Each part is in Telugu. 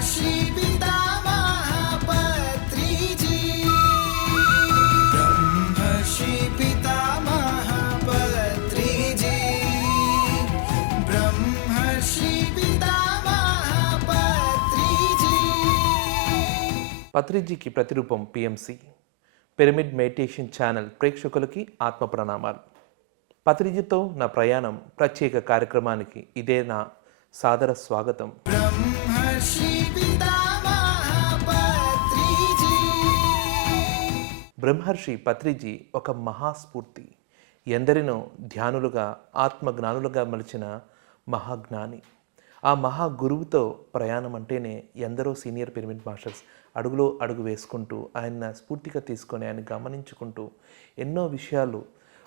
ब्रह्मर्षि पितामह पत्रिजी ब्रह्मर्षि पितामह पत्रिजी ब्रह्मर्षि पितामह पत्रिजी పత్రిజీకి ప్రతిరూపం పిఎంసి పిరమిడ్ మెడిటేషన్ ఛానల్ ప్రేక్షకులకి ఆత్మ ప్రణామాలు. పత్రిజీతో నా ప్రయాణం ప్రత్యేక కార్యక్రమానికి ఇదే నా సాదర స్వాగతం. ब्रह्मर्षि पितामह पत्रिजी బ్రహ్మర్షి పత్రిజీ ఒక మహాస్ఫూర్తి, ఎందరినో ధ్యానులుగా ఆత్మజ్ఞానులుగా మలిచిన మహాజ్ఞాని. ఆ మహా గురువుతో ప్రయాణం అంటేనే ఎందరో సీనియర్ పిరమిడ్ మాస్టర్స్ అడుగులో అడుగు వేసుకుంటూ ఆయన స్ఫూర్తిగా తీసుకొని ఆయన గమనించుకుంటూ ఎన్నో విషయాలు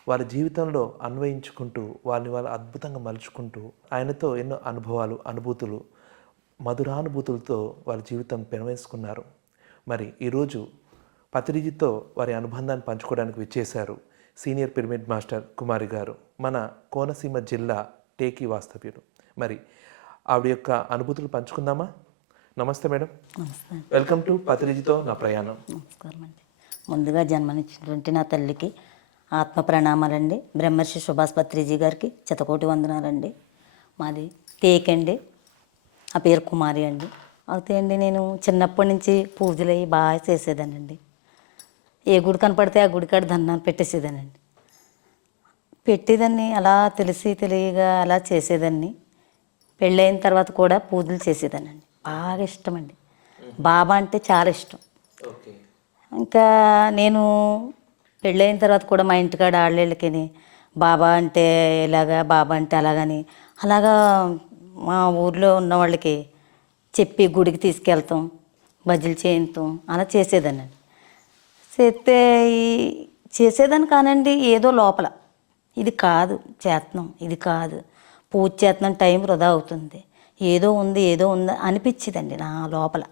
వారి జీవితంలో అన్వయించుకుంటూ వాళ్ళు అద్భుతంగా మలుచుకుంటూ ఆయనతో ఎన్నో అనుభవాలు అనుభూతులు మధురానుభూతులతో వారి జీవితం పెనవేసుకున్నారు. మరి ఈరోజు పత్రిజీతో వారి అనుబంధాన్ని పంచుకోవడానికి విచ్చేశారు సీనియర్ పిరమిడ్ మాస్టర్ కుమారి గారు, మన కోనసీమ జిల్లా టేకి వాస్తవ్యులు. మరి ఆవిడ యొక్క అనుభూతులు పంచుకుందామా? నమస్తే మేడం. నమస్తే. వెల్కమ్ టు పత్రిజీతో నా ప్రయాణం. నమస్కారం అండి. ముందుగా జన్మనిచ్చినటువంటి నా తల్లికి ఆత్మ ప్రణామాలండి. బ్రహ్మర్షి సుభాష్ పత్రిజీ గారికి శతకోటి వందనాలండి. మాది టేకండి, ఆ పేరు కుమారి అండి. అయితే అండి నేను చిన్నప్పటి నుంచి పూజలు అవి బాగా చేసేదానండి. ఏ గుడి కనపడితే ఆ గుడికాడ దండాన్ని పెట్టేసేదానండి. పెట్టేదాన్ని అలా తెలియగా అలా చేసేదాన్ని. పెళ్ళైన తర్వాత కూడా పూజలు చేసేదానండి. బాగా ఇష్టం అండి. బాబా అంటే చాలా ఇష్టం. ఇంకా నేను పెళ్ళైన తర్వాత కూడా మా ఇంటికాడ ఆళ్ళకి బాబా అంటే ఇలాగా బాబా అంటే అలాగని అలాగా మా ఊర్లో ఉన్న వాళ్ళకి చెప్పి గుడికి తీసుకెళ్తాం, భజనలు చేయిస్తాం, అలా చేసేదానండి. చేస్తే చేసేదాన్ని కానండి, ఏదో లోపల ఇది కాదు చేస్తున్నాం, ఇది కాదు పూజ చేస్తున్నాం, టైం వృధా అవుతుంది, ఏదో ఉంది అనిపించిందండి నా లోపల.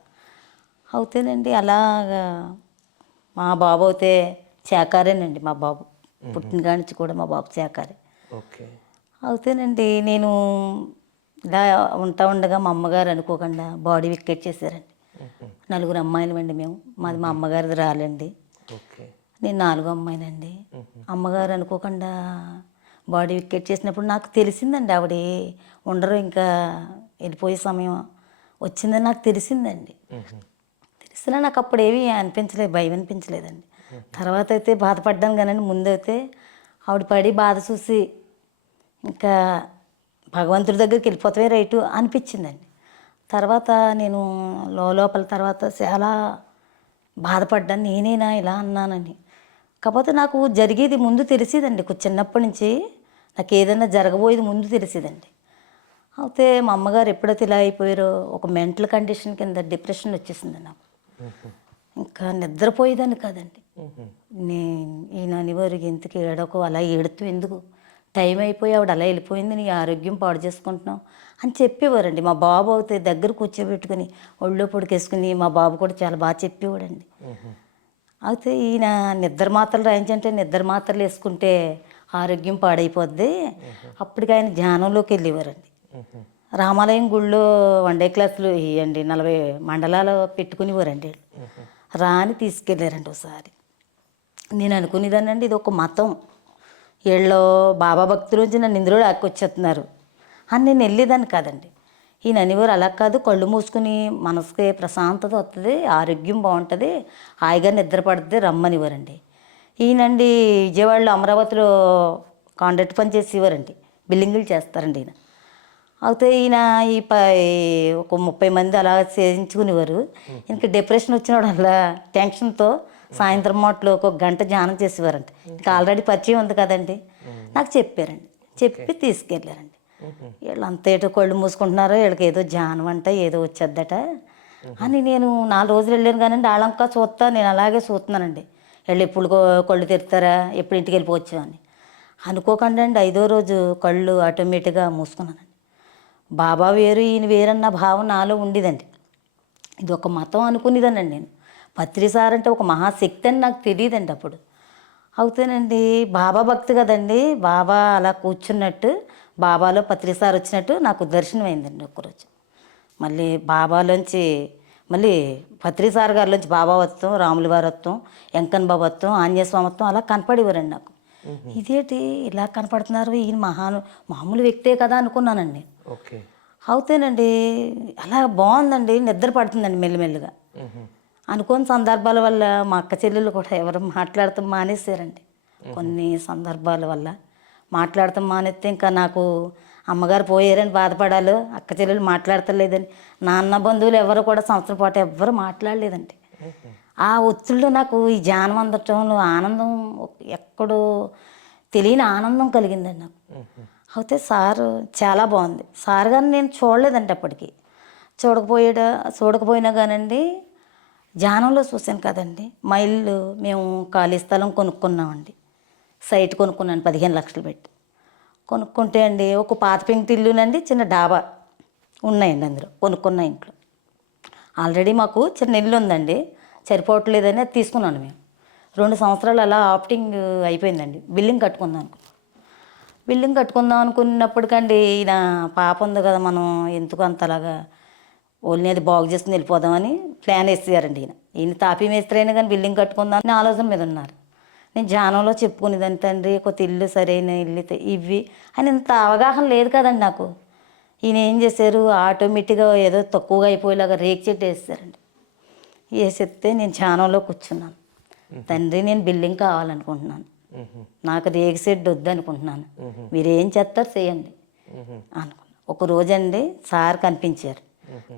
అవుతేనండి అలాగా మా బాబు అయితే శాకారేనండి. మా బాబు పుట్టిన కాడి నుంచి కూడా మా బాబు శాకారే. ఓకే. అవుతేనండి నేను ఇలా ఉండగా మా అమ్మగారు అనుకోకుండా బాడీ వికెట్ చేశారండి. 4 అమ్మాయిలమండి మేము. మాది మా అమ్మగారిది రాలండి. ఓకే. నేను 4వ అమ్మాయినండి. అమ్మగారు అనుకోకుండా బాడీ వికెట్ చేసినప్పుడు నాకు తెలిసిందండి ఆవిడ ఉండరు, ఇంకా వెళ్ళిపోయే సమయం వచ్చిందని నాకు తెలిసిందండి. తెలిసినా నాకు అప్పుడు ఏమీ అనిపించలేదు, భయం అనిపించలేదండి. తర్వాత అయితే బాధపడ్డాను కానండి, ముందైతే ఆవిడ పడి బాధ చూసి ఇంకా భగవంతుడి దగ్గరికి వెళ్ళిపోతామే రైటు అనిపించిందండి. తర్వాత నేను లోపల తర్వాత చాలా బాధపడ్డాను, నేనేనా ఇలా అన్నానని. కాకపోతే నాకు జరిగేది ముందు తెలిసేదండి. చిన్నప్పటి నుంచి నాకు ఏదైనా జరగబోయేది ముందు తెలిసేదండి. అయితే మా అమ్మగారు ఎప్పుడైతే ఇలా అయిపోయారో ఒక మెంటల్ కండిషన్ కింద డిప్రెషన్ వచ్చేసింది నాకు. ఇంకా నిద్రపోయేదాన్ని కాదండి. ఈయన అనేవారు, ఎందుకు ఏడకు అలా ఏడుతూ ఎందుకు, టైం అయిపోయి ఆవిడ అలా వెళ్ళిపోయింది, నీ ఆరోగ్యం పాడు చేసుకుంటున్నావు అని చెప్పేవారండి. మా బాబు అయితే దగ్గర కూర్చోబెట్టుకుని ఒళ్ళో పొడికేసుకుని మా బాబు కూడా చాలా బాగా చెప్పేవాడండి. అయితే ఈయన నిద్ర మాత్రలు రాయించంటే నిద్ర మాత్రలు వేసుకుంటే ఆరోగ్యం పాడైపోద్ది, అప్పటికి ఆయన ధ్యానంలోకి వెళ్ళేవారండి. రామాలయం గుళ్ళో 1 డే క్లాసులు ఇవ్వండి 40 మండలాలు పెట్టుకునేవారండి. రాని తీసుకెళ్ళారండి ఒకసారి. నేను అనుకునేదానండి ఇది ఒక మతం, వీళ్ళు బాబా భక్తుల నుంచి నన్ను ఇందులో వచ్చేస్తున్నారు అని నేను వెళ్ళేదాన్ని కాదండి. ఈయన అనేవారు అలా కాదు, కళ్ళు మూసుకుని మనసుకి ప్రశాంతత వస్తుంది, ఆరోగ్యం బాగుంటుంది, హాయిగా నిద్ర పడుతుంది, రమ్మనివారండి. ఈయనండి విజయవాడలో అమరావతిలో కాంట్రాక్ట్ పని చేసేవారండి, బిల్డింగులు చేస్తారండి ఈయన. అయితే ఈయన ఒక 30 మంది అలా చేయించుకునేవారు. ఇంకా డిప్రెషన్ వచ్చినప్పుడు అలా టెన్షన్తో సాయంత్రం మాటలో ఒక గంట ధ్యానం చేసేవారంట. ఇంకా ఆల్రెడీ పరిచయం ఉంది కదండి, నాకు చెప్పారండి. చెప్పి తీసుకెళ్ళారండి. వీళ్ళు అంత ఏటో కళ్ళు మూసుకుంటున్నారో, వీళ్ళకి ఏదో ధ్యానం అంట ఏదో వచ్చేద్దట అని నేను 4 రోజులు వెళ్ళాను కానండి. వాళ్ళంకా నేను అలాగే చూస్తున్నానండి, వీళ్ళు ఎప్పుడు కళ్ళు తెరుతారా, ఎప్పుడు ఇంటికి వెళ్ళిపోవచ్చు అని. అనుకోకుండా అండి 5వ రోజు కళ్ళు ఆటోమేటిక్గా మూసుకున్నానండి. బాబా వేరు ఈయన వేరన్న భావం నాలో ఉండేదండి. ఇది ఒక మతం అనుకునేదానండి నేను. పత్రిసార్ అంటే ఒక మహాశక్తి అని నాకు తెలియదండి అప్పుడు. అవుతేనండి బాబా భక్తి కదండి, బాబా అలా కూర్చున్నట్టు బాబాలో పత్రిసార్ వచ్చినట్టు నాకు దర్శనం అయిందండి ఒక్కరోజు. మళ్ళీ బాబాలోంచి మళ్ళీ పత్రి సార్ గారిలోంచి బాబా వస్తాం, రాముల వారు వస్తాం, వెంకన్న బాబు వస్తాం, ఆంజనేయ స్వామి వస్తాం, అలా కనపడేవారండి నాకు. ఇదేంటి ఇలా కనపడుతున్నారు, ఈయన మామూలు వ్యక్తే కదా అనుకున్నానండి. ఓకే. అవుతేనండి అలా బాగుందండి, నిద్ర పడుతుందండి మెల్లిమెల్లిగా. అనుకోని సందర్భాల వల్ల మా అక్క చెల్లెళ్ళు కూడా ఎవరు మాట్లాడటం మానేశారండి. కొన్ని సందర్భాల వల్ల మాట్లాడటం మానేస్తే ఇంకా నాకు అమ్మగారు పోయారని బాధపడాలి, అక్క చెల్లెలు మాట్లాడతలేదని. నాన్న బంధువులు ఎవరు కూడా సంవత్సరం పాటు ఎవ్వరు మాట్లాడలేదండి. ఆ ఒత్తిడిలో నాకు ఈ ధ్యానం అందటంలో ఆనందం, ఎక్కడో తెలియని ఆనందం కలిగిందండి నాకు. అయితే సారు చాలా బాగుంది. సార్ గారిని నేను చూడలేదండి అప్పటికి. చూడకపోయినా కానండి ధ్యానంలో చూశాను కదండి. మా ఇల్లు మేము ఖాళీ స్థలం కొనుక్కున్నామండి. సైట్ కొనుక్కున్నాను 15 లక్షలు పెట్టి. కొనుక్కుంటే అండి ఒక పాత పెంకుటి ఇల్లునండి, చిన్న డాబా ఉన్నాయండి అందులో కొనుక్కున్న ఇంట్లో. ఆల్రెడీ మాకు చిన్న ఇల్లు ఉందండి, సరిపోవట్లేదని అది తీసుకున్నాను మేము. 2 సంవత్సరాలు అలా ఆప్టింగ్ అయిపోయిందండి. బిల్డింగ్ కట్టుకుందాం అనుకున్నప్పటికండి ఈయన పాప ఉంది కదా, మనం ఎందుకు అంతలాగా ఓన్లీ అది బాగు చేసుకుని వెళ్ళిపోదామని ప్లాన్ వేసేయారండి. ఈయన తాపీ మేస్త్రి అయినా కానీ బిల్డింగ్ కట్టుకుందాం అని ఆలోచన మీద ఉన్నారు. నేను ధ్యానంలో చెప్పుకునేదాన్ని, తండ్రి కొత్త ఇల్లు సరైన ఇల్లు ఇవి అని ఇంత అవగాహన లేదు కదండి నాకు. ఈయన ఏం చేశారు, ఆటోమేటిక్గా ఏదో తక్కువగా అయిపోయేలాగా రేక్ చెట్టు వేస్తారండి. వేసేస్తే నేను ధ్యానంలో కూర్చున్నాను. తండ్రి నేను బిల్డింగ్ కావాలనుకుంటున్నాను, నాకు రేక్ షెడ్ వద్దనుకుంటున్నాను, మీరేం చేస్తారు చేయండి అనుకున్నాను. ఒక రోజండి సార్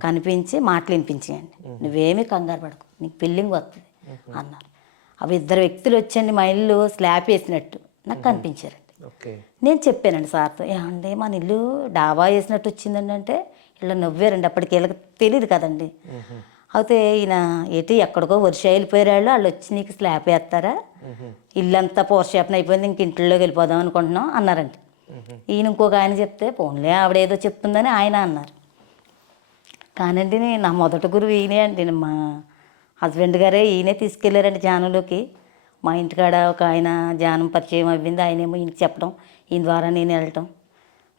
కనిపించి మాటలు వినిపించేయండి, నువ్వేమీ కంగారు పడకు, నీకు బిల్డింగ్ వస్తుంది అన్నారు. అవి 2 వ్యక్తులు వచ్చండి మా ఇల్లు స్లాబ్ వేసినట్టు నాకు కనిపించారండి. నేను చెప్పానండి సార్తో, ఏమండి మన ఇల్లు డాబా వేసినట్టు వచ్చిందండి అంటే ఇలా నవ్వారండి. అప్పటికి వీళ్ళకి తెలియదు కదండి. అయితే ఈయన ఎక్కడికో వర్ష వెళ్ళిపోయారు వాళ్ళు వచ్చి నీకు స్లాబ్ వేస్తారా, ఇల్లంతా పోర్షాపన అయిపోయింది, ఇంక ఇంట్లోకి వెళ్ళిపోదాం అనుకుంటున్నాం అన్నారండి. ఈయన ఇంకొక ఆయన చెప్తే పోన్లే ఆవిడేదో చెప్తుందని ఆయన అన్నారు. కానండి నా మొదటి గురువు ఈయనే అండి, మా హస్బెండ్ గారే ఈయనే తీసుకెళ్ళారండి ధ్యానంలోకి. మా ఇంటికాడ ఒక ఆయన ధ్యానం పరిచయం అవ్వింది, ఆయనేమో ఈయనకి చెప్పడం, ఈయన ద్వారా నేను వెళ్ళటం.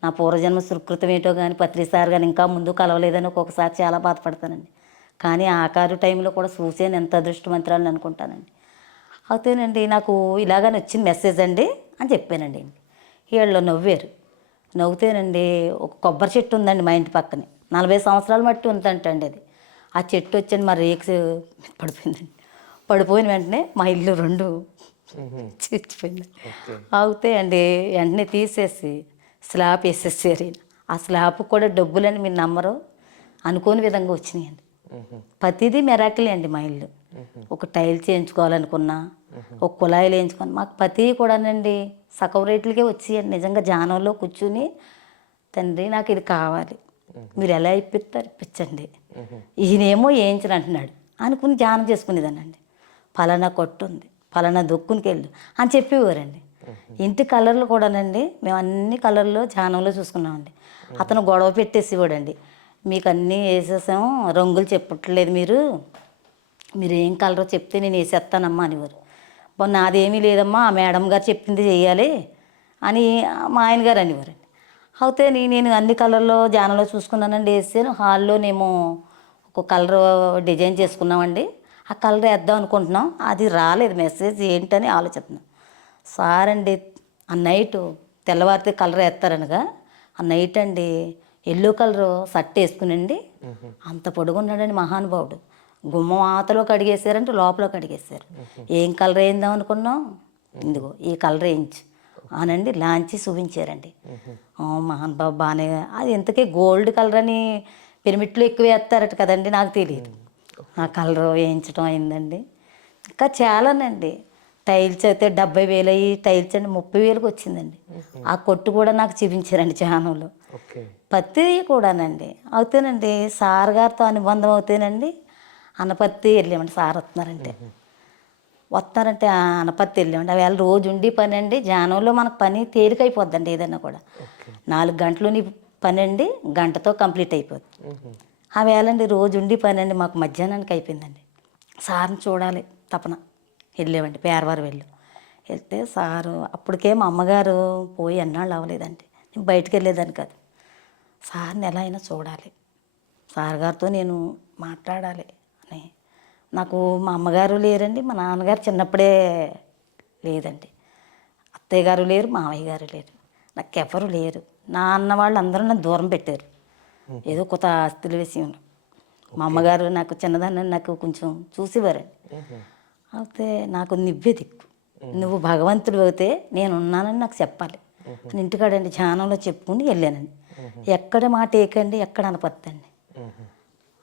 నా పూర్వజన్మ సుకృతం ఏంటో కానీ పత్రి సార్ కానీ ఇంకా ముందు కలవలేదని ఒక్కొక్కసారి చాలా బాధపడతానండి. కానీ ఆఖరు టైంలో కూడా చూసాను, ఎంత అదృష్టవంతురాలని అనుకుంటానండి. అయితేనండి నాకు ఇలాగని వచ్చింది మెసేజ్ అండి అని చెప్పానండి. వీళ్ళు నవ్వుతేనండి ఒక కొబ్బరి చెట్టు ఉందండి మా ఇంటి పక్కనే, 40 సంవత్సరాల మట్టి ఉందంటండి అది. ఆ చెట్టు వచ్చండి మా రేక్స్ పడిపోయిన వెంటనే మా ఇల్లు 2 చచ్చిపోయింది. అవుతే అండి వెంటనే తీసేసి స్లాబ్ వేసేసారు. ఆ స్లాబ్ కూడా డబ్బులని మీరు నమ్మరు, అనుకోని విధంగా వచ్చినాయండి. ప్రతిదీ మెరాకిల్ అండి మా ఇల్లు. ఒక టైల్ చేయించుకోవాలనుకున్నా, ఒక కుళాయిలు వేయించుకున్నా, మాకు ప్రతి కూడానండి సగం రేట్లకే వచ్చేయండి. నిజంగా ధ్యానంలో కూర్చుని తండ్రి నాకు ఇది కావాలి, మీరు ఎలా ఇప్పిస్తారు ఇప్పించండి, ఈయనేమో వేయించను అంటున్నాడు అనుకుని ధ్యానం చేసుకునేదానండి. ఫలానా కొట్టు ఉంది, ఫలానా దొక్కునికి వెళ్ళు అని చెప్పేవారండి. ఇంటి కలర్లు కూడానండి మేము అన్ని కలర్లో ధ్యానంలో చూసుకున్నామండి. అతను గొడవ పెట్టేసేవాడండి, మీకు అన్నీ వేసేసాము, రంగులు చెప్పట్లేదు, మీరు ఏం కలరో చెప్తే నేను వేసేస్తానమ్మా అనేవారు. నాదేమీ లేదమ్మా, ఆ మేడం గారు చెప్పింది చెయ్యాలి అని మా ఆయన గారు అనేవారండి. అయితే నేను అన్ని కలర్లో ధ్యానంలో చూసుకున్నానండి, వేసాను. హాల్లోనేమో ఒక కలర్ డిజైన్ చేసుకున్నామండి, ఆ కలర్ వేద్దాం అనుకుంటున్నాం, అది రాలేదు మెసేజ్, ఏంటని ఆలోచిస్తున్నాం. సార్ అండి ఆ నైటు తెల్లవారితే కలర్ వేస్తారనగా ఆ నైట్ అండి ఎల్లో కలర్ షర్ట్ వేసుకునండి, అంత పొడుగున్నాడండి మహానుభావుడు. గుమ్మం ఆతలోకి అడిగేసారంటే లోపలికి అడిగేసారు. ఏం కలర్ వేద్దాం అనుకున్నాం, ఇందుగో ఈ కలర్ వేయించు అనండి లాంచి చూపించారండి. మహానుభావు బాగానే, అది ఇంతకీ గోల్డ్ కలర్ అని పిరమిడ్లు ఎక్కువ వేస్తారట కదండి, నాకు తెలియదు. ఆ కలర్ వేయించడం అయిందండి. ఇంకా చాలానండి. టైల్స్ అయితే 70,000 అయ్యి, టైల్స్ అండి 30,000కి వచ్చిందండి. ఆ కొట్టు కూడా నాకు చూపించారండి ఛానల్లో. పత్తి కూడానండి. అవుతేనండి సార్ గారితో అనుబంధం అవుతేనండి అనపత్తి వెళ్ళామండి. సార్ వస్తారంటే అనపత్తి వెళ్ళామండి. ఆ వేళ రోజు ఉండి పని అండి, ధ్యానంలో మనకు పని తేలికైపోద్దండి. ఏదైనా కూడా 4 గంటలు పని అండి, గంటతో కంప్లీట్ అయిపోద్ది. ఆ వేళండి రోజు ఉండి పని అండి, మాకు మధ్యాహ్నానికి అయిపోయిందండి. సార్ని చూడాలి తపన, వెళ్ళామండి. పేరవారు వెళ్తే సారు అప్పటికే మా అమ్మగారు పోయి ఎన్నాళ్ళు అవ్వలేదండి. నేను బయటికి వెళ్ళేదాన్ని కాదు. సార్ని ఎలా అయినా చూడాలి, సార్ గారితో నేను మాట్లాడాలి అని. నాకు మా అమ్మగారు లేరండి, మా నాన్నగారు చిన్నప్పుడే లేదండి. అత్తయ్య గారు లేరు, మావయ్య గారు లేరు, నాకు ఎవరు లేరు. నా అన్న వాళ్ళు అందరూ నన్ను దూరం పెట్టారు ఏదో కొత్త ఆస్తుల విషయంలో. మా అమ్మగారు నాకు చిన్నదాన్ని నాకు కొంచెం చూసేవారండి. అయితే నాకు నువ్వే దిక్కు, నువ్వు భగవంతుడు అయితే నేను ఉన్నానని నాకు చెప్పాలి. ఇంటికాడండి ధ్యానంలో చెప్పుకుని వెళ్ళానండి. ఎక్కడ మాట ఏకండి, ఎక్కడ అనపత్తండి.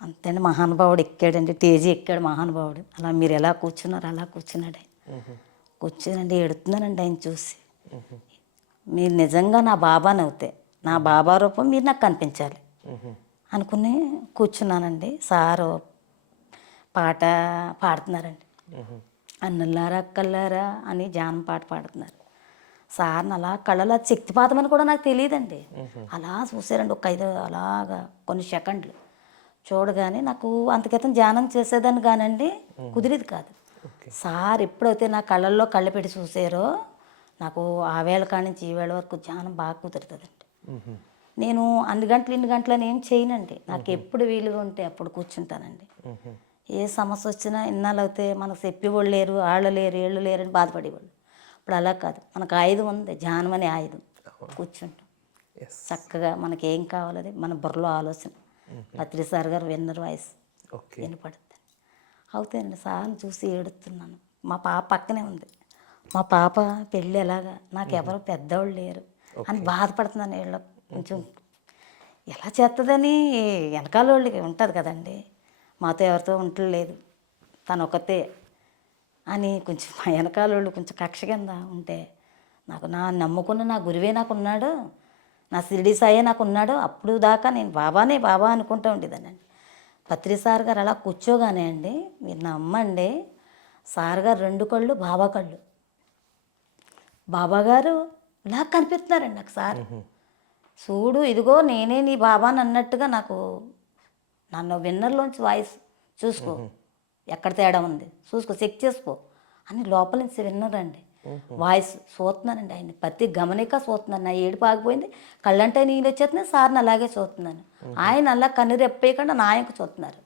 అంతేండి, మహానుభావుడు ఎక్కాడండి, తేజీ ఎక్కాడు మహానుభావుడు. అలా మీరు ఎలా కూర్చున్నారు అలా కూర్చున్నాడు ఆయన. కూర్చునండి ఏడుతున్నానండి ఆయన చూసి. మీరు నిజంగా నా బాబాని అవుతే నా బాబా రూపం మీరు నాకు కనిపించాలి అనుకుని కూర్చున్నానండి. సారు పాట పాడుతున్నారండి, అన్నల్లారా అక్కల్లారా అని జానం పాట పాడుతున్నారు. సార్ని అలా కళ్ళలో శక్తిపాతం అని కూడా నాకు తెలియదండి. అలా చూసారండి ఒక 5 అలాగా కొన్ని సెకండ్లు చూడగానే నాకు అంతక్రితం ధ్యానం చేసేదాన్ని కానండి, కుదిరేది కాదు. సార్ ఎప్పుడైతే నా కళ్ళల్లో కళ్ళు పెట్టి చూసారో నాకు ఆ వేళ కాడి నుంచి ఈ వేళ వరకు ధ్యానం బాగా కుదురుతుందండి. నేను అన్ని గంటలు ఇన్ని గంటలు అని ఏం చేయనండి, నాకు ఎప్పుడు వీలుగా ఉంటే అప్పుడు కూర్చుంటానండి. ఏ సమస్య వచ్చినా ఇన్నాళ్ళు అయితే మనకు చెప్పేవాళ్ళు లేరు, వాళ్ళు లేరు, వీళ్ళు లేరు అని బాధపడేవాళ్ళు. ఇప్పుడు అలా కాదు, మనకు ఆయుధం ఉంది, ధ్యానం అనే ఆయుధం. కూర్చుంటాం చక్కగా, మనకి ఏం కావాలది మన బుర్రలో ఆలోచన. పత్రి సార్ గారు విన్నర్ వాయిస్ వినపడుతుంది. అవుతానండి సార్ని చూసి ఏడుస్తున్నాను. మా పాప పక్కనే ఉంది. మా పాప పెళ్ళి ఎలాగా, నాకు ఎవరు పెద్దవాళ్ళు లేరు అని బాధపడుతున్నాను. వీళ్ళ కొంచెం ఎలా చేస్తుందని వెనకాల వాళ్ళకి ఉంటుంది కదండి, మాతో ఎవరితో ఉండలేదు, తను ఒకతే అని కొంచెం మా వెనకాల వాళ్ళు కొంచెం కక్ష కింద ఉంటే, నాకు నా నమ్ముకున్న నా గురువే నాకు ఉన్నాడు, నా షిరిడి సాయే నాకు ఉన్నాడు. అప్పుడు దాకా నేను బాబానే బాబా అనుకుంటూ ఉండేదానండి. పత్రి సార్ గారు అలా కూర్చోగానే అండి, మీరు నమ్మండి, సార్ గారు 2 కళ్ళు బాబా కళ్ళు. బాబాగారు ఇలా కనిపిస్తున్నారండి నాకు సార్. చూడు ఇదిగో నేనే నీ బాబాని అన్నట్టుగా నాకు నన్ను విన్నర్లోంచి వాయిస్ చూసుకో, ఎక్కడ తేడా ఉంది చూసుకో, చెక్ చేసుకో అని లోపల నుంచి విన్నరండి వాయిస్. చూస్తున్నానండి ఆయన ప్రతి గమనిక చూస్తున్నాను. నా ఏడుపు ఆగిపోయింది, కళ్ళంటే నీళ్ళు వచ్చేస్తున్నాయి. సార్ని అలాగే చూస్తున్నాను, ఆయన అలా కన్నురెప్పేయకుండా నా ఆయనకు చూస్తున్నారు.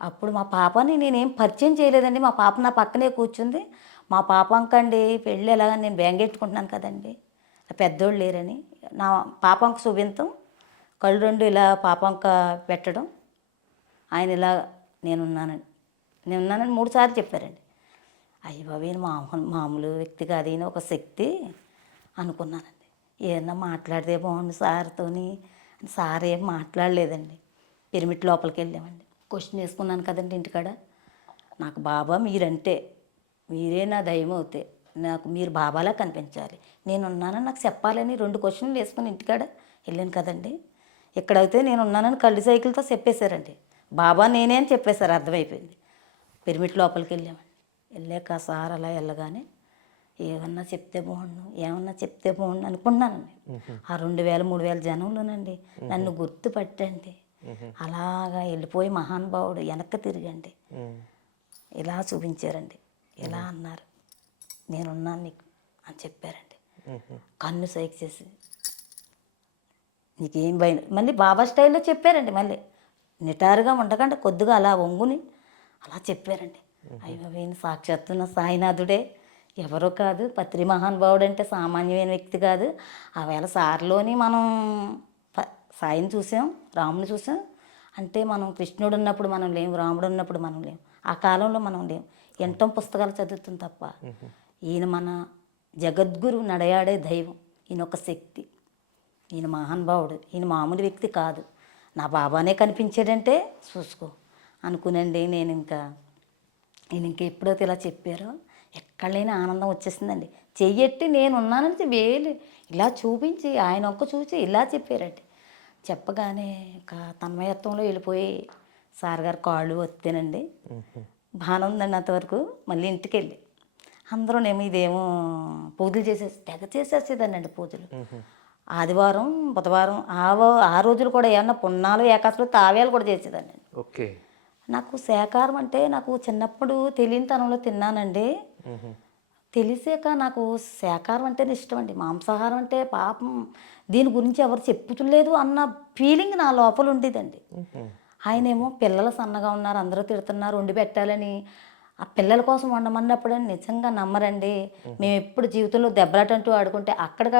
అప్పుడు మా పాపని నేనేం పరిచయం చేయలేదండి, మా పాప నా పక్కనే కూర్చుంది. మా పాపంకండి పెళ్ళి ఎలాగ నేను బెంగెట్టుకుంటున్నాను కదండి, పెద్దోళ్ళు లేరని నా పాపంక శుభింతం కళ్ళు 2 ఇలా పాపంక పెట్టడం, ఆయన ఇలా నేనున్నానని 3 సార్లు చెప్పారండి. అయ్య బాబు ఈయన మామూలు వ్యక్తి కాదు, ఈయన ఒక శక్తి అనుకున్నానండి. ఏదన్నా మాట్లాడితే బాగుంది సార్తోని. సార్ ఏం మాట్లాడలేదండి. పిరమిడ్ లోపలికి వెళ్ళామండి. క్వశ్చన్ వేసుకున్నాను కదండి ఇంటికాడ, నాకు బాబా మీరంటే మీరే నా దైవం అవుతే నాకు మీరు బాబాలా కనిపించాలి, నేనున్నానని నాకు చెప్పాలని 2 క్వశ్చన్లు వేసుకుని ఇంటికాడ వెళ్ళాను కదండి. ఇక్కడైతే నేనున్నానని కళ్ళు సైకిల్తో చెప్పేశారండి. బాబా నేనే అని చెప్పేశారు, అర్థమైపోయింది. పిరమిడ్ లోపలికి వెళ్ళామండి. వెళ్ళాక సార్ అలా వెళ్ళగానే ఏమన్నా చెప్తే బాగుండు, ఏమన్నా చెప్తే బాగుండు అనుకున్నానండి. ఆ 2000 3000 జనంలోనండి నన్ను గుర్తుపట్టండి. అలాగా వెళ్ళిపోయి మహానుభావుడు వెనక్కి తిరిగండి ఇలా చూపించారండి. ఇలా అన్నారు, నేనున్నాను నీకు అని చెప్పారండి. కన్ను సైక్ చేసి నీకేం భయం, మళ్ళీ బాబా స్టైల్లో చెప్పారండి. మళ్ళీ నిటారుగా ఉండకుండా కొద్దిగా అలా వంగుని అలా చెప్పారండి. అయ్యో వీని సాక్షాత్తున్న సాయినాథుడే, ఎవరో కాదు, పత్రి మహానుభావుడు అంటే సామాన్యమైన వ్యక్తి కాదు. ఆవేళ సార్లోని మనం సాయిని చూసాం, రాముని చూసాం. అంటే మనం కృష్ణుడు ఉన్నప్పుడు మనం లేము, రాముడు ఉన్నప్పుడు మనం లేము, ఆ కాలంలో మనం లేము. ఎంతో పుస్తకాలు చదువుతాం తప్ప. ఈయన మన జగద్గురు, నడయాడే దైవం, ఈయన ఒక శక్తి, ఈయన మహానుభావుడు, ఈయన మామూలు వ్యక్తి కాదు. నా బాబానే కనిపించాడంటే చూసుకో అనుకునండి. నేను ఇంకా ఎప్పుడైతే ఇలా చెప్పారో ఎక్కడ లేని ఆనందం వచ్చేసిందండి. చెయ్యెట్టి నేను ఉన్నానని వేలు ఇలా చూపించి ఆయన ఒక్క చూసి ఇలా చెప్పారండి. చెప్పగానే ఇంకా తన్మయత్వంలో వెళ్ళిపోయి సార్ గారు కాళ్ళు వస్తేనండి బాగానే ఉందండి అంతవరకు. మళ్ళీ ఇంటికి వెళ్ళి అందరూనేమో ఇదేమో పూజలు తెగ చేసేసేదానండి పూజలు. ఆదివారం బుధవారం ఆ రోజులు కూడా ఏమన్నా పున్నాలు ఏకాశలు తావేలు కూడా చేసేదాన్ని. ఓకే. నాకు శాకాహారం అంటే నాకు చిన్నప్పుడు తెలియనితనంలో తిన్నానండి. తెలిసాక నాకు శాకాహారం అంటేనే ఇష్టం అండి. మాంసాహారం అంటే పాపం దీని గురించి ఎవరు చెప్పుతులేదు అన్న ఫీలింగ్ నా లోపల ఉండేదండి. ఆయనేమో పిల్లలు సన్నగా ఉన్నారు, అందరూ తిడుతున్నారు, వండి పెట్టాలని. ఆ పిల్లల కోసం వండమన్నప్పుడు నిజంగా నమ్మరండి. మేము ఎప్పుడు జీవితంలో దెబ్బలాటంటూ ఆడుకుంటే అక్కడే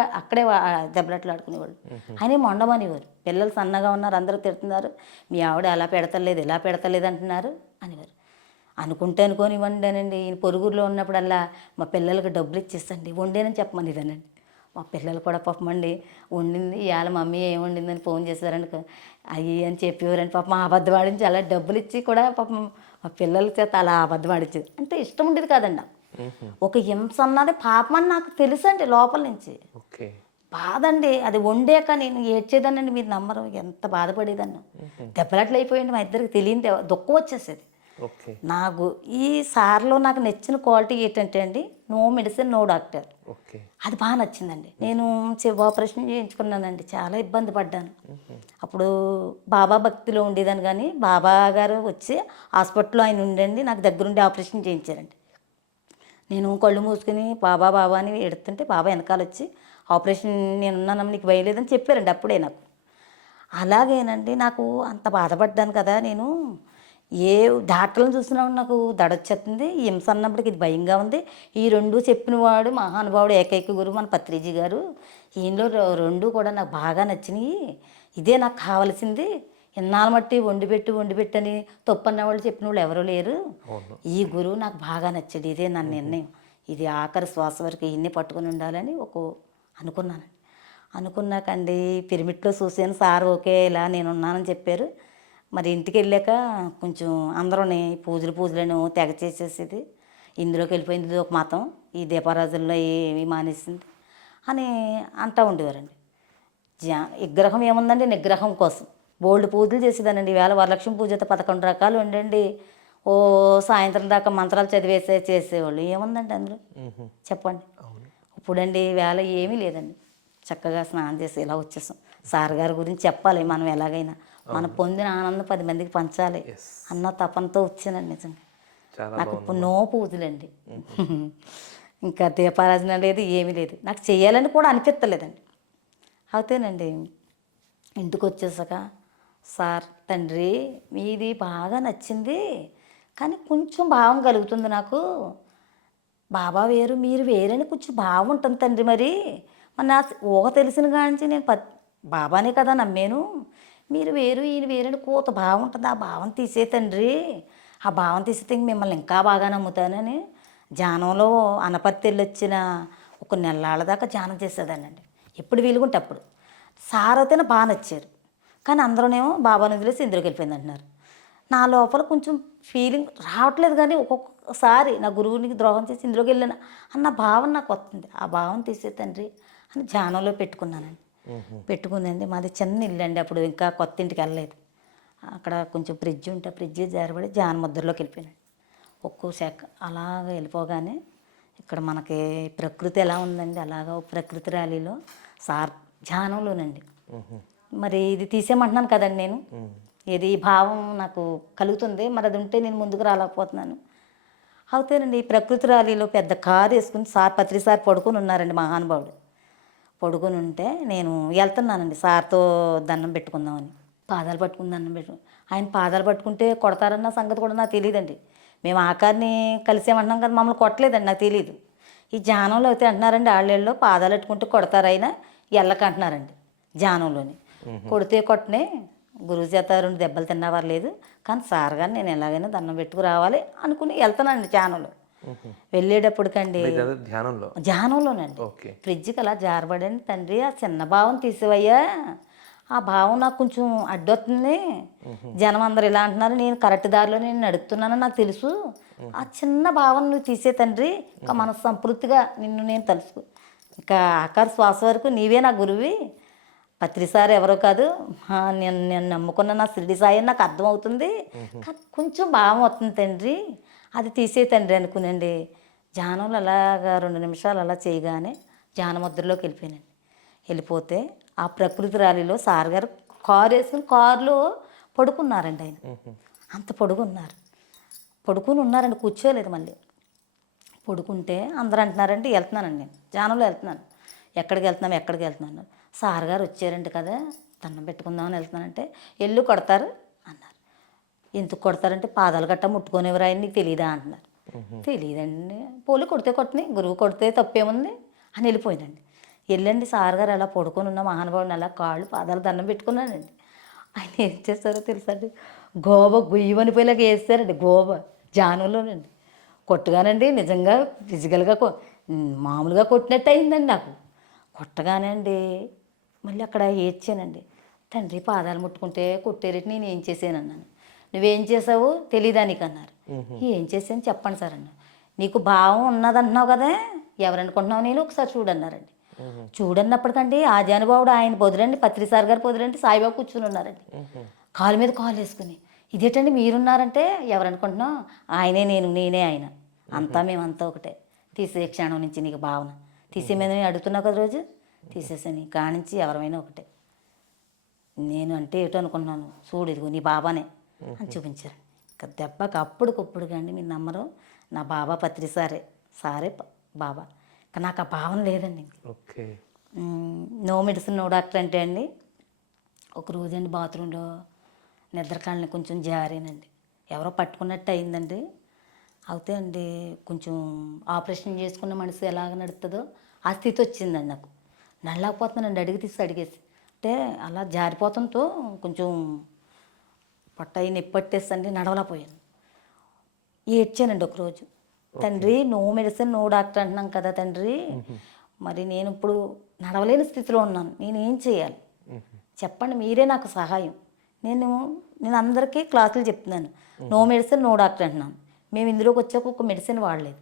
దెబ్బలాటలు ఆడుకునేవాళ్ళు. ఆయనేమో వండమనేవారు. పిల్లలు సన్నగా ఉన్నారు, అందరూ తిడుతున్నారు, మీ ఆవిడ అలా పెడతలేదు ఇలా పెడతలేదు అంటున్నారు అనేవారు. అనుకొని వండానండి. ఈయన పొరుగురులో ఉన్నప్పుడల్లా మా పిల్లలకి డబ్బులు ఇచ్చేసండి వండేనని చెప్పమనేదానండి. మా పిల్లలు కూడా పాపం అండి వండింది ఇవాళ మమ్మీ ఏం వండిందని ఫోన్ చేశారండి అయ్యి అని చెప్పేవారండి. పాపం అబద్ధం ఆడించి అలా డబ్బులు ఇచ్చి కూడా పాపం మా పిల్లల చేత అలా అబద్ధం ఆడించేది. అంటే ఇష్టం ఉండేది కాదండి నాకు. ఒక హింస అన్నది పాపం అని నాకు తెలుసండి లోపల నుంచి. బాధండి అది వండాక నేను ఏడ్చేదానండి, మీరు నమ్మరు, ఎంత బాధపడేదాన్ని. దెబ్బలాట్లు అయిపోయింది మా ఇద్దరికి, తెలియని దుఃఖం వచ్చేసేది నాకు. ఈ సార్లో నాకు నచ్చిన క్వాలిటీ ఏంటంటే అండి, నో మెడిసిన్ నో డాక్టర్. అది బాగా నచ్చిందండి. నేను చెవి ఆపరేషన్ చేయించుకున్నానండి, చాలా ఇబ్బంది పడ్డాను. అప్పుడు బాబా భక్తిలో ఉండేదాన్ని, కానీ బాబా గారు వచ్చి హాస్పిటల్లో ఆయన ఉండండి నాకు దగ్గరుండి ఆపరేషన్ చేయించారండి. నేను కళ్ళు మూసుకుని బాబా బాబా అని ఎడుతుంటే బాబా వెనకాల వచ్చి ఆపరేషన్ నేనున్నానమ్మ నీకు భయలేదని చెప్పారండి అప్పుడే నాకు. అలాగేనండి నాకు అంత బాధపడ్డాను కదా నేను. ఏ డాక్టర్లను చూసినా నాకు దడొచ్చేస్తుంది, హింస అన్నప్పటికి ఇది భయంగా ఉంది. ఈ రెండు చెప్పినవాడు మహానుభావుడు ఏకైక గురువు మన పత్రిజీ గారు. ఈయనలో రెండు కూడా నాకు బాగా నచ్చినాయి. ఇదే నాకు కావాల్సింది. ఇన్నాళ్ళ మట్టి వండిపెట్టని తప్పన్న వాళ్ళు చెప్పిన వాళ్ళు ఎవరూ లేరు. ఈ గురువు నాకు బాగా నచ్చాడు, ఇదే నా నిర్ణయం, ఇది ఆఖరి శ్వాస వరకు ఈయన్నే పట్టుకుని ఉండాలని అనుకున్నానండి. అనుకున్నాకండి పిరమిడ్లో చూసాను, సార్ ఓకే ఇలా నేనున్నానని చెప్పారు. మరి ఇంటికి వెళ్ళాక కొంచెం అందరూని పూజలని తెగ చేసేసేది, ఇందులోకి వెళ్ళిపోయింది, ఇది ఒక మతం, ఈ దీపారాజుల్లో ఏమి మానేసింది అని అంటూ ఉండేవారండి. విగ్రహం ఏముందండి, నిగ్రహం కోసం బోల్డ్ పూజలు చేసేదానండి. ఈవేళ వరలక్ష్మి పూజతో 11 రకాలు ఉండండి, ఓ సాయంత్రం దాకా మంత్రాలు చేసేవాళ్ళు. ఏముందండి అందులో చెప్పండి. ఇప్పుడండి వేళ ఏమీ లేదండి, చక్కగా స్నానం చేసి ఇలా వచ్చేసాం. సార్ గారి గురించి చెప్పాలి మనం, ఎలాగైనా మనం పొందిన ఆనందం 10 మందికి పంచాలి అన్న తపంతో వచ్చానండి. నిజంగా నాకు ఇప్పుడు నో పూజలండి, ఇంకా దీపారాధన లేదు, ఏమీ లేదు, నాకు చేయాలని కూడా అనిపించలేదండి. అయితేనండి ఇంటికి వచ్చేసాక సార్ తండ్రి మీది బాగా నచ్చింది, కానీ కొంచెం భావం కలుగుతుంది నాకు, బాబా వేరు మీరు వేరని కొంచెం భావం ఉంటుంది తండ్రి. మరి నా ఊహ తెలిసిన కాంచి నేను బాబానే కదా నమ్మాను, మీరు వేరు ఈయన వేరని కోత భావం ఉంటుంది, ఆ భావం తీసే తండ్రి, ఆ భావం తీసేతే మిమ్మల్ని ఇంకా బాగా నమ్ముతానని ధ్యానంలో అనపర్తి వెళ్ళి వచ్చిన ఒక నెలల దాకా ధ్యానం చేసేదానండి. ఎప్పుడు వీలుగుంటే అప్పుడు. సార్ అయితేనే బాగా నచ్చారు, కానీ అందరూనేమో బాబాను వదిలేసి ఇందులోకి వెళ్ళిపోయింది అంటున్నారు. నా లోపల కొంచెం ఫీలింగ్ రావట్లేదు, కానీ ఒక్కొక్కసారి నా గురువునికి ద్రోహం చేసి ఇందులోకి వెళ్ళాను అన్న భావన నాకు వస్తుంది. ఆ భావం తీసే తండ్రి అని ధ్యానంలో పెట్టుకున్నానండి. పెట్టుకుందండి. మాది చిన్న ఇల్లు అండి, అప్పుడు ఇంకా కొత్త ఇంటికి వెళ్ళలేదు. అక్కడ కొంచెం ఫ్రిడ్జ్ ఉంటే ఫ్రిడ్జ్ జారబడి ధ్యాన ముద్రలోకి వెళ్ళిపోయినాడు. ఒక్కో శాఖ అలాగ వెళ్ళిపోగానే ఇక్కడ మనకి ప్రకృతి ఎలా ఉందండి, అలాగా ప్రకృతి ర్యాలీలో సార్ ధ్యానంలోనండి. మరి ఇది తీసేయమంటున్నాను కదండి నేను, ఇది భావం నాకు కలుగుతుంది, మరి అది ఉంటే నేను ముందుకు రాలేకపోతున్నాను. అవుతేనండి ప్రకృతి ర్యాలీలో పెద్ద కారు వేసుకుని సార్ పత్రి సార్ పడుకొని ఉన్నారండి, మహానుభావుడు పడుకొని ఉంటే నేను వెళ్తున్నానండి సార్తో దండం పెట్టుకుందామని. పాదాలు పట్టుకుని దండం పెట్టుకుని ఆయన పాదాలు పట్టుకుంటే కొడతారన్న సంగతి కూడా నాకు తెలియదండి. మేము ఆకారిని కలిసేమంటున్నాం కదా, మమ్మల్ని కొట్టలేదండి, నాకు తెలియదు. ఈ ధ్యానంలో అయితే అంటున్నారండి ఆళ్ళేళ్ళలో పాదాలు పెట్టుకుంటే కొడతారైనా ఎల్లకంటున్నారండి ధ్యానంలోని. కొట్టనే గురువు చేత 2 దెబ్బలు తిన్నవారు లేదు, కానీ సార్ గారు నేను ఎలాగైనా దండం పెట్టుకు రావాలి అనుకుని వెళ్తానండి ధ్యానంలో. వెళ్ళేటప్పటికండి ధ్యానంలోనండి ఫ్రిడ్జ్కి అలా జారబడండి తండ్రి ఆ చిన్న భావం తీసేవయ్యా, ఆ భావం నాకు కొంచెం అడ్డొస్తుంది, జనం అందరు ఇలా అంటున్నారు, నేను కరెక్ట్ దారిలో నేను నడుపుతున్నానని నాకు తెలుసు, ఆ చిన్న భావం నువ్వు తీసే తండ్రి, ఇంకా మన సంతృప్తిగా నిన్ను నేను తలుసుకో, ఇంకా ఆఖరి శ్వాస వరకు నీవే నా గురువి, పత్రి సార్ ఎవరో కాదు, నేను నమ్ముకున్న నా షిరిడి సాయి నాకు అర్థమవుతుంది, కొంచెం భావం వస్తుంది తండ్రి, అది తీసే తండ్రి అనుకునండి. ధ్యానంలో అలాగా 2 నిమిషాలు అలా చేయగానే ధ్యాన ముద్రలోకి వెళ్ళిపోయానండి. వెళ్ళిపోతే ఆ ప్రకృతి ర్యాలీలో సార్ గారు కారు వేసుకుని కారులో పడుకున్నారండి. ఆయన అంత పడుకుని ఉన్నారండి, కూర్చోలేదు. మళ్ళీ పడుకుంటే అందరూ అంటున్నారండి వెళ్తున్నానండి, నేను ధ్యానంలో వెళ్తున్నాను, ఎక్కడికి వెళ్తున్నాను సార్ గారు వచ్చారంట కదా, దండం పెట్టుకుందామని వెళ్తున్నానంటే ఎల్లు కొడతారు అన్నారు. ఎందుకు కొడతారంటే పాదాలు గట్ట ముట్టుకునేవారు ఆయన, నీకు తెలియదా అంటున్నారు. తెలియదండి, పోలి కొడితే కొట్టని, గురువు కొడితే తప్పేముంది అని వెళ్ళిపోయినండి. వెళ్ళండి సార్ గారు అలా పడుకొని ఉన్న మహానుభావుని అలా కాళ్ళు పాదాలు దండం పెట్టుకున్నానండి. ఆయన ఏం చేస్తారో తెలుసండి, గోబ గుయ్యమనిపోయేలాగా వేస్తారండి, గోబ జానులోనండి. కొట్టగానండి నిజంగా ఫిజికల్గా మామూలుగా కొట్టినట్టు అయిందండి నాకు. కొట్టగానే అండి మళ్ళీ అక్కడ ఏడ్చానండి. తండ్రి పాదాలు ముట్టుకుంటే కొట్టేరేటి నేను ఏం చేశానన్నాను. నువ్వేం చేసావు తెలీదా నీకు అన్నారు. ఏం చేశాను చెప్పండి సార్ అన్న. నీకు భావం ఉన్నదంటున్నావు కదా, ఎవరనుకుంటున్నావు నేను ఒకసారి చూడన్నారండి. చూడన్నప్పటికండి ఆ జానుభావుడు ఆయన పొదురండి, పత్రి సార్ గారు పొదురండి, సాయిబాబు కూర్చుని ఉన్నారండి కాలు మీద కాలు వేసుకుని. ఇదేంటండి మీరున్నారంటే ఎవరనుకుంటున్నావు, ఆయనే నేను, నేనే ఆయన, అంతా మేమంతా ఒకటే. తీసే క్షణం నుంచి నీకు భావన తీసేమని అడుగుతున్నావు కదా రోజు, తీసేసాను కానించి ఎవరైనా ఒకటే. నేను అంటే ఏటో అనుకున్నాను, చూడు ఇదిగో నీ బాబానే అని చూపించారు. ఇంకా దెబ్బకి అప్పుడుకప్పుడు కండి మీరు నమ్మరు, నా బాబా పత్రి సారే బాబా. ఇంకా నాకు ఆ భావన లేదండి. Okay. No medicine no doctor అంటే అండి, ఒక రోజండి బాత్రూంలో నిద్రకాళ్ళని కొంచెం జారేనండి, ఎవరో పట్టుకున్నట్టు అయిందండి. అయితే అండి కొంచెం ఆపరేషన్ చేసుకున్న మనిషి ఎలాగ నడుస్తుందో ఆ స్థితి వచ్చిందండి నాకు. నడలేకపోతున్నానండి, అడిగేసి అంటే అలా జారిపోతంతో కొంచెం పొట్ట అయి నొప్పి పట్టేస్తండి, నడవలేకపోయాను. ఏడ్చానండి ఒకరోజు. తండ్రి నో మెడిసిన్ నో డాక్టర్ అంటున్నాం కదా తండ్రి, మరి నేను ఇప్పుడు నడవలేని స్థితిలో ఉన్నాను, నేనేం చేయాలి చెప్పండి, మీరే నాకు సహాయం. నేను అందరికీ క్లాసులు చెప్తున్నాను, నో మెడిసిన్ నో డాక్టర్ అంటున్నాను. మేము ఇందులోకి వచ్చాక ఒక మెడిసిన్ వాడలేదు,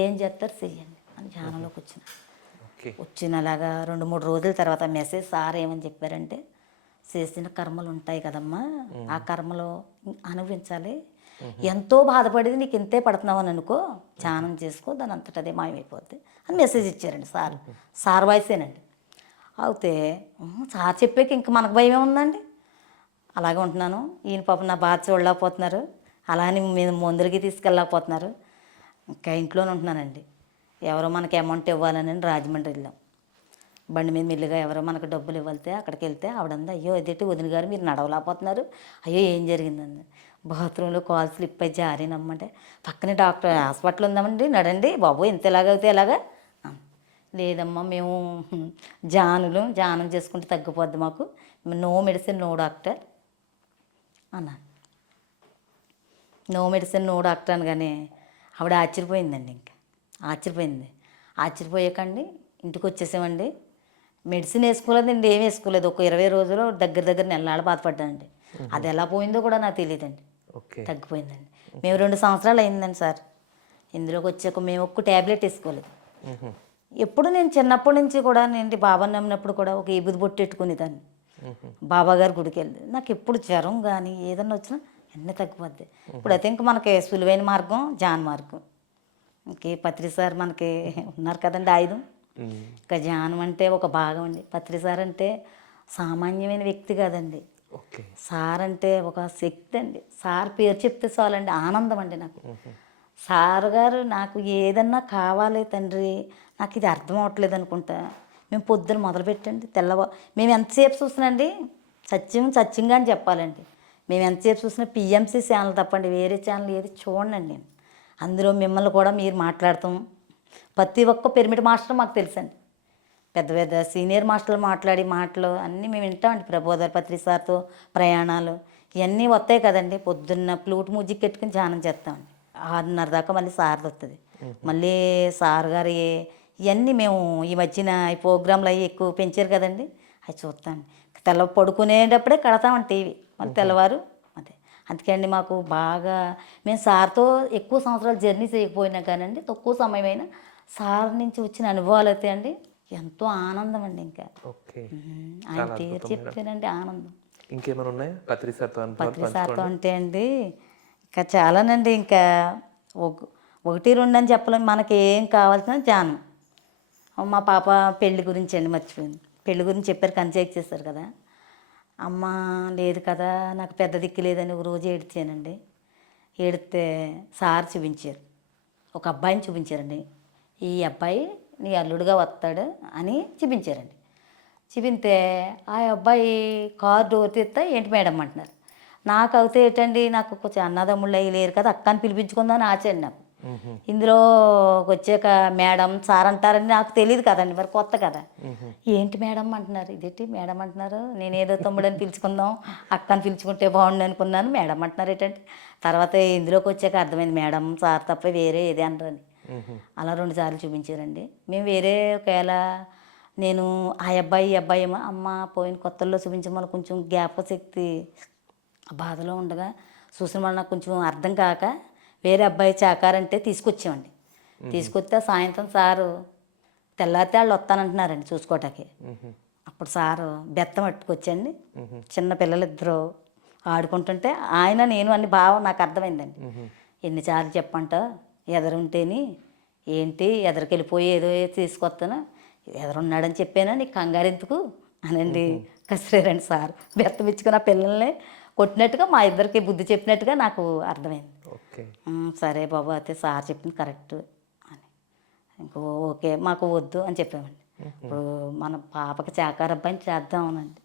ఏం చేస్తారు చెయ్యండి అని ధ్యానంలోకి వచ్చిన అలాగా 2-3 రోజుల తర్వాత మెసేజ్ సార్ ఏమని చెప్పారంటే, చేసిన కర్మలు ఉంటాయి కదమ్మా, ఆ కర్మలో అనుభవించాలి, ఎంతో బాధపడేది నీకు ఇంతే పడుతున్నావు అని అనుకో, ధ్యానం చేసుకో, దాని అంతటా అదే మాయమైపోద్ది అని మెసేజ్ ఇచ్చారండి సార్ వాయిసేనండి. అయితే సార్ చెప్పాక ఇంక మనకు భయం ఏముందండి, అలాగే ఉంటున్నాను. ఈయన పాపం నా బాధ చూడలేకపోతున్నారు, అలానే మీద మందులకి తీసుకెళ్ళలేకపోతున్నారు. ఇంకా ఇంట్లోనే ఉంటున్నానండి. ఎవరో మనకి అమౌంట్ ఇవ్వాలని రాజమండ్రి వెళ్ళాం. బండి మీద మెల్లిగా ఎవరో మనకు డబ్బులు ఇవ్వాలితే అక్కడికి వెళ్తే ఆవిడంది, అయ్యో అదేంటి వదిన గారు మీరు నడవలేకపోతున్నారు, అయ్యో ఏం జరిగిందండి. బాత్రూంలో కాల్ స్లిప్ అయి జారినమ్మంటే, పక్కనే డాక్టర్ హాస్పిటల్ ఉందామండి, నడండి బాబు, ఇంత ఎలాగైతే ఎలాగా. లేదమ్మా మేము ధ్యానం చేసుకుంటే తగ్గిపోద్ది మాకు, నో మెడిసిన్ నో డాక్టర్ అన్నాను. నో మెడిసిన్ నో డాక్టర్ అనగానే ఆవిడ ఆశ్చర్యపోయిందండి. ఇంకా ఆశ్చర్యపోయాకండి ఇంటికి వచ్చేసామండి. మెడిసిన్ వేసుకోలేదండి, ఏం వేసుకోలేదు. ఒక 20 రోజులు దగ్గర నెలలాళ్ళు బాధపడ్డానండి. అది ఎలా పోయిందో కూడా నాకు తెలియదండి, తగ్గిపోయిందండి. మేము 2 సంవత్సరాలు అయిందండి సార్ ఇందులోకి వచ్చాక. మేము ఒక్క ట్యాబ్లెట్ వేసుకోలేదు. ఎప్పుడు నేను చిన్నప్పటి నుంచి కూడా నేను బాబా నమ్మినప్పుడు కూడా ఒక ఎబుది బొట్టు పెట్టుకునేదాన్ని, బాబా గారి గుడికి వెళ్ళి. నాకు ఎప్పుడు జ్వరం కానీ ఏదన్నా వచ్చినా అన్నీ తగ్గిపోద్ది. ఇప్పుడు అయితే ఇంక మనకి సులువైన మార్గం ధ్యాన మార్గం. ఇంకే పత్రి సార్ మనకి ఉన్నారు కదండి ఆయుధం. ఇంకా ధ్యానం అంటే ఒక భాగం అండి. పత్రి సార్ అంటే సామాన్యమైన వ్యక్తి కాదండి, సార్ అంటే ఒక శక్తి అండి. సార్ పేరు చెప్తే చాలండి ఆనందం అండి నాకు. సార్ గారు నాకు ఏదన్నా కావాలి తండ్రి, నాకు ఇది అర్థం అవ్వట్లేదు అనుకుంటా, మేము పొద్దున మొదలుపెట్టండి మేము ఎంతసేపు చూసినండి సత్యంగా అని చెప్పాలండి. మేము ఎంతసేపు చూసినా పిఎంసి ఛానల్ తప్పండి, వేరే ఛానల్ ఏది చూడండి నేను. అందులో మిమ్మల్ని కూడా మీరు మాట్లాడతాం, ప్రతి ఒక్క పిరమిడ్ మాస్టర్ మాకు తెలుసండి. పెద్ద సీనియర్ మాస్టర్లు మాట్లాడి మాటలు అన్నీ మేము వింటామండి. ప్రబోధర్ పత్రి సార్తో ప్రయాణాలు ఇవన్నీ వస్తాయి కదండి. పొద్దున్న ఫ్లూట్ మ్యూజిక్ పెట్టుకుని ధ్యానం చేస్తామండి. 6:30 దాకా మళ్ళీ సార్ది వస్తుంది. మళ్ళీ సార్ గారు ఇవన్నీ మేము ఈ మధ్యన ఈ ప్రోగ్రాంలు అవి ఎక్కువ పెంచారు కదండి, అవి చూస్తామండి. పడుకునేటప్పుడే కడతామండి టీవీ, మళ్ళీ తెల్లవారు అదే. అందుకే అండి మాకు బాగా మేము సార్తో ఎక్కువ సంవత్సరాలు జర్నీ చేయకపోయినా కానండి, తక్కువ సమయమైనా సార్ నుంచి వచ్చిన అనుభవాలు అయితే అండి ఎంతో ఆనందం అండి. ఇంకా ఆయన పేరు చెప్తేనండి ఆనందం. ఇంకేమైనా ఉన్నాయా పత్రి సార్తో అంటే అండి ఇంకా చాలానండి. ఇంకా 1-2 అని చెప్పలేం, మనకి ఏం కావాల్సిన ధ్యానం. మా పాప పెళ్లి గురించి అండి మర్చిపోయింది. పెళ్లి గురించి చెప్పారు, కన్సెక్ట్ చేశారు కదా. అమ్మ లేదు కదా, నాకు పెద్ద దిక్కు లేదని ఒక రోజు ఏడ్చానండి. ఏడితే సార్ చూపించారు, ఒక అబ్బాయిని చూపించారండి. ఈ అబ్బాయి నీ అల్లుడుగా వస్తాడు అని చూపించారండి. చూపితే ఆ అబ్బాయి కారు డోర్ తీస్తే ఏంటి మేడం అంటున్నారు. నాకు అవుతే ఏంటండి, నాకు కొంచెం అన్నదమ్ముళ్ళు అయ్యి లేరు కదా, అక్కని పిలిపించుకుందామని ఆశ అండి నాకు. ఇందులో వచ్చాక మేడం సార్ అంటారని నాకు తెలియదు కదండి, మరి కొత్త కదా. ఏంటి మేడం అంటున్నారు, ఇదేంటి మేడం అంటున్నారు, నేను ఏదో తమ్ముడని పిలుచుకుందాం, అక్కని పిలుచుకుంటే బాగుండు అనుకున్నాను, మేడం అంటున్నారు ఏంటంటే. తర్వాత ఇందులోకి వచ్చాక అర్థమైంది మేడం సార్ తప్ప వేరే ఏది అనరని. అలా 2 సార్లు చూపించారండి. మేము వేరే ఒకవేళ నేను ఆ అబ్బాయి ఈ అబ్బాయి ఏమో అమ్మ పోయిన కొత్తల్లో చూపించమని కొంచెం జ్ఞాపకశక్తి బాధలో ఉండగా చూసిన వాళ్ళు నాకు కొంచెం అర్థం కాక వేరే అబ్బాయి చాకారంటే తీసుకొచ్చామండి. తీసుకొస్తే సాయంత్రం సారు తెల్లారితే వాళ్ళు వస్తానంటున్నారండి చూసుకోవటానికి. అప్పుడు సారు బెత్తం పట్టుకొచ్చండి. చిన్న పిల్లలిద్దరూ ఆడుకుంటుంటే ఆయన నేను అన్ని భావం నాకు అర్థమైందండి. ఎన్నిసార్లు చెప్పంట ఎదరుంటేని ఏంటి ఎదరికెళ్ళిపోయి ఏదో తీసుకొస్తాను, ఎదరున్నాడని చెప్పానా, నీకు కంగారు ఎందుకు అనండి కసిరేరండి సార్. బెత్తం ఇచ్చుకున్న పిల్లల్ని కొట్టినట్టుగా మా ఇద్దరికి బుద్ధి చెప్పినట్టుగా నాకు అర్థమైంది. సరే బాబు అయితే సార్ చెప్పింది కరెక్ట్ అని ఇంకో ఓకే మాకు వద్దు అని చెప్పామండి. ఇప్పుడు మన పాపకి చాకారు అబ్బాయిని చేద్దామనండి.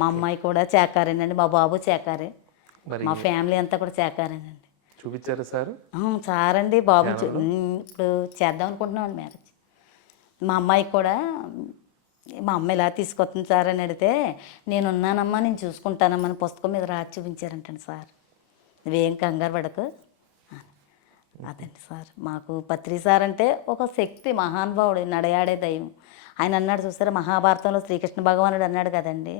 మా అమ్మాయి కూడా చాకారేనండి, మా బాబు చాకారే, మా ఫ్యామిలీ అంతా కూడా చాకారేనండి. చూపించారు సార్? సార్ అండి బాబు ఇప్పుడు చేద్దాం అనుకుంటున్నామండి మ్యారేజ్. మా అమ్మాయికి కూడా మా అమ్మ ఇలా తీసుకొస్తుంది సార్ అని అడిగితే నేనున్నానమ్మా నేను చూసుకుంటానమ్మా అని పుస్తకం మీద రాసి చూపించారంటండి సార్. నువ్వేం కంగారు పడకు. అదండి సార్ మాకు పత్రి సార్ అంటే ఒక శక్తి, మహానుభావుడు, నడయాడే దైవం. ఆయన అన్నాడు చూసారా మహాభారతంలో శ్రీకృష్ణ భగవానుడు అన్నాడు కదండి,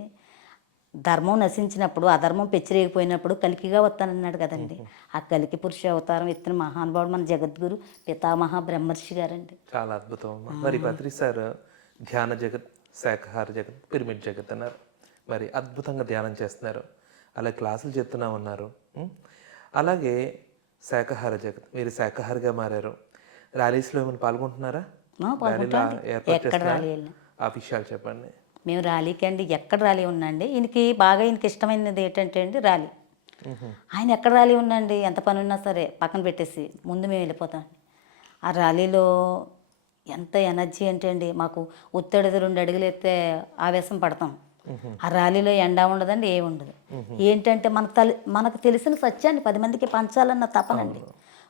ధర్మం నశించినప్పుడు అధర్మం పెచ్చిరేగిపోయినప్పుడు కలికిగా వస్తానన్నాడు కదండి. ఆ కలికి పురుష అవతారం ఎత్తిన మహానుభావుడు మన జగద్గురు పితామహ బ్రహ్మర్షి గారండి. చాలా అద్భుతం. మరి పత్రి సార్ ధ్యాన జగత్, శాకాహార జగత్, పిరమిడ్ జగత్ అన్నారు. మరి అద్భుతంగా ధ్యానం చేస్తున్నారు, అలా క్లాసులు చెప్తున్నా ఉన్నారు. అలాగే శాకాహార జగత్, మీరు శాకాహారిగా మారారు. ర్యాలీస్లో ఏమైనా పాల్గొంటున్నారా? ఆ విషయాలు చెప్పండి. మేము ర్యాలీకి అండి ఎక్కడ ర్యాలీ ఉందండి, ఈయనకి ఇష్టమైనది ఏంటంటే అండి ర్యాలీ. ఆయన ఎక్కడ ర్యాలీ ఉందండి, ఎంత పని ఉన్నా సరే పక్కన పెట్టేసి ముందు మేము వెళ్ళిపోతాం. ఆ ర్యాలీలో ఎంత ఎనర్జీ అంటే అండి మాకు ఒత్తిడి 2 అడుగులు ఎత్తే ఆవేశం పడతాం. ఆ ర్యాలీలో ఎండ ఉండదండి, ఏ ఉండదు. ఏంటంటే మనకు తెలిసిన సత్యాన్ని 10 మందికి పంచాలన్న తపనండి.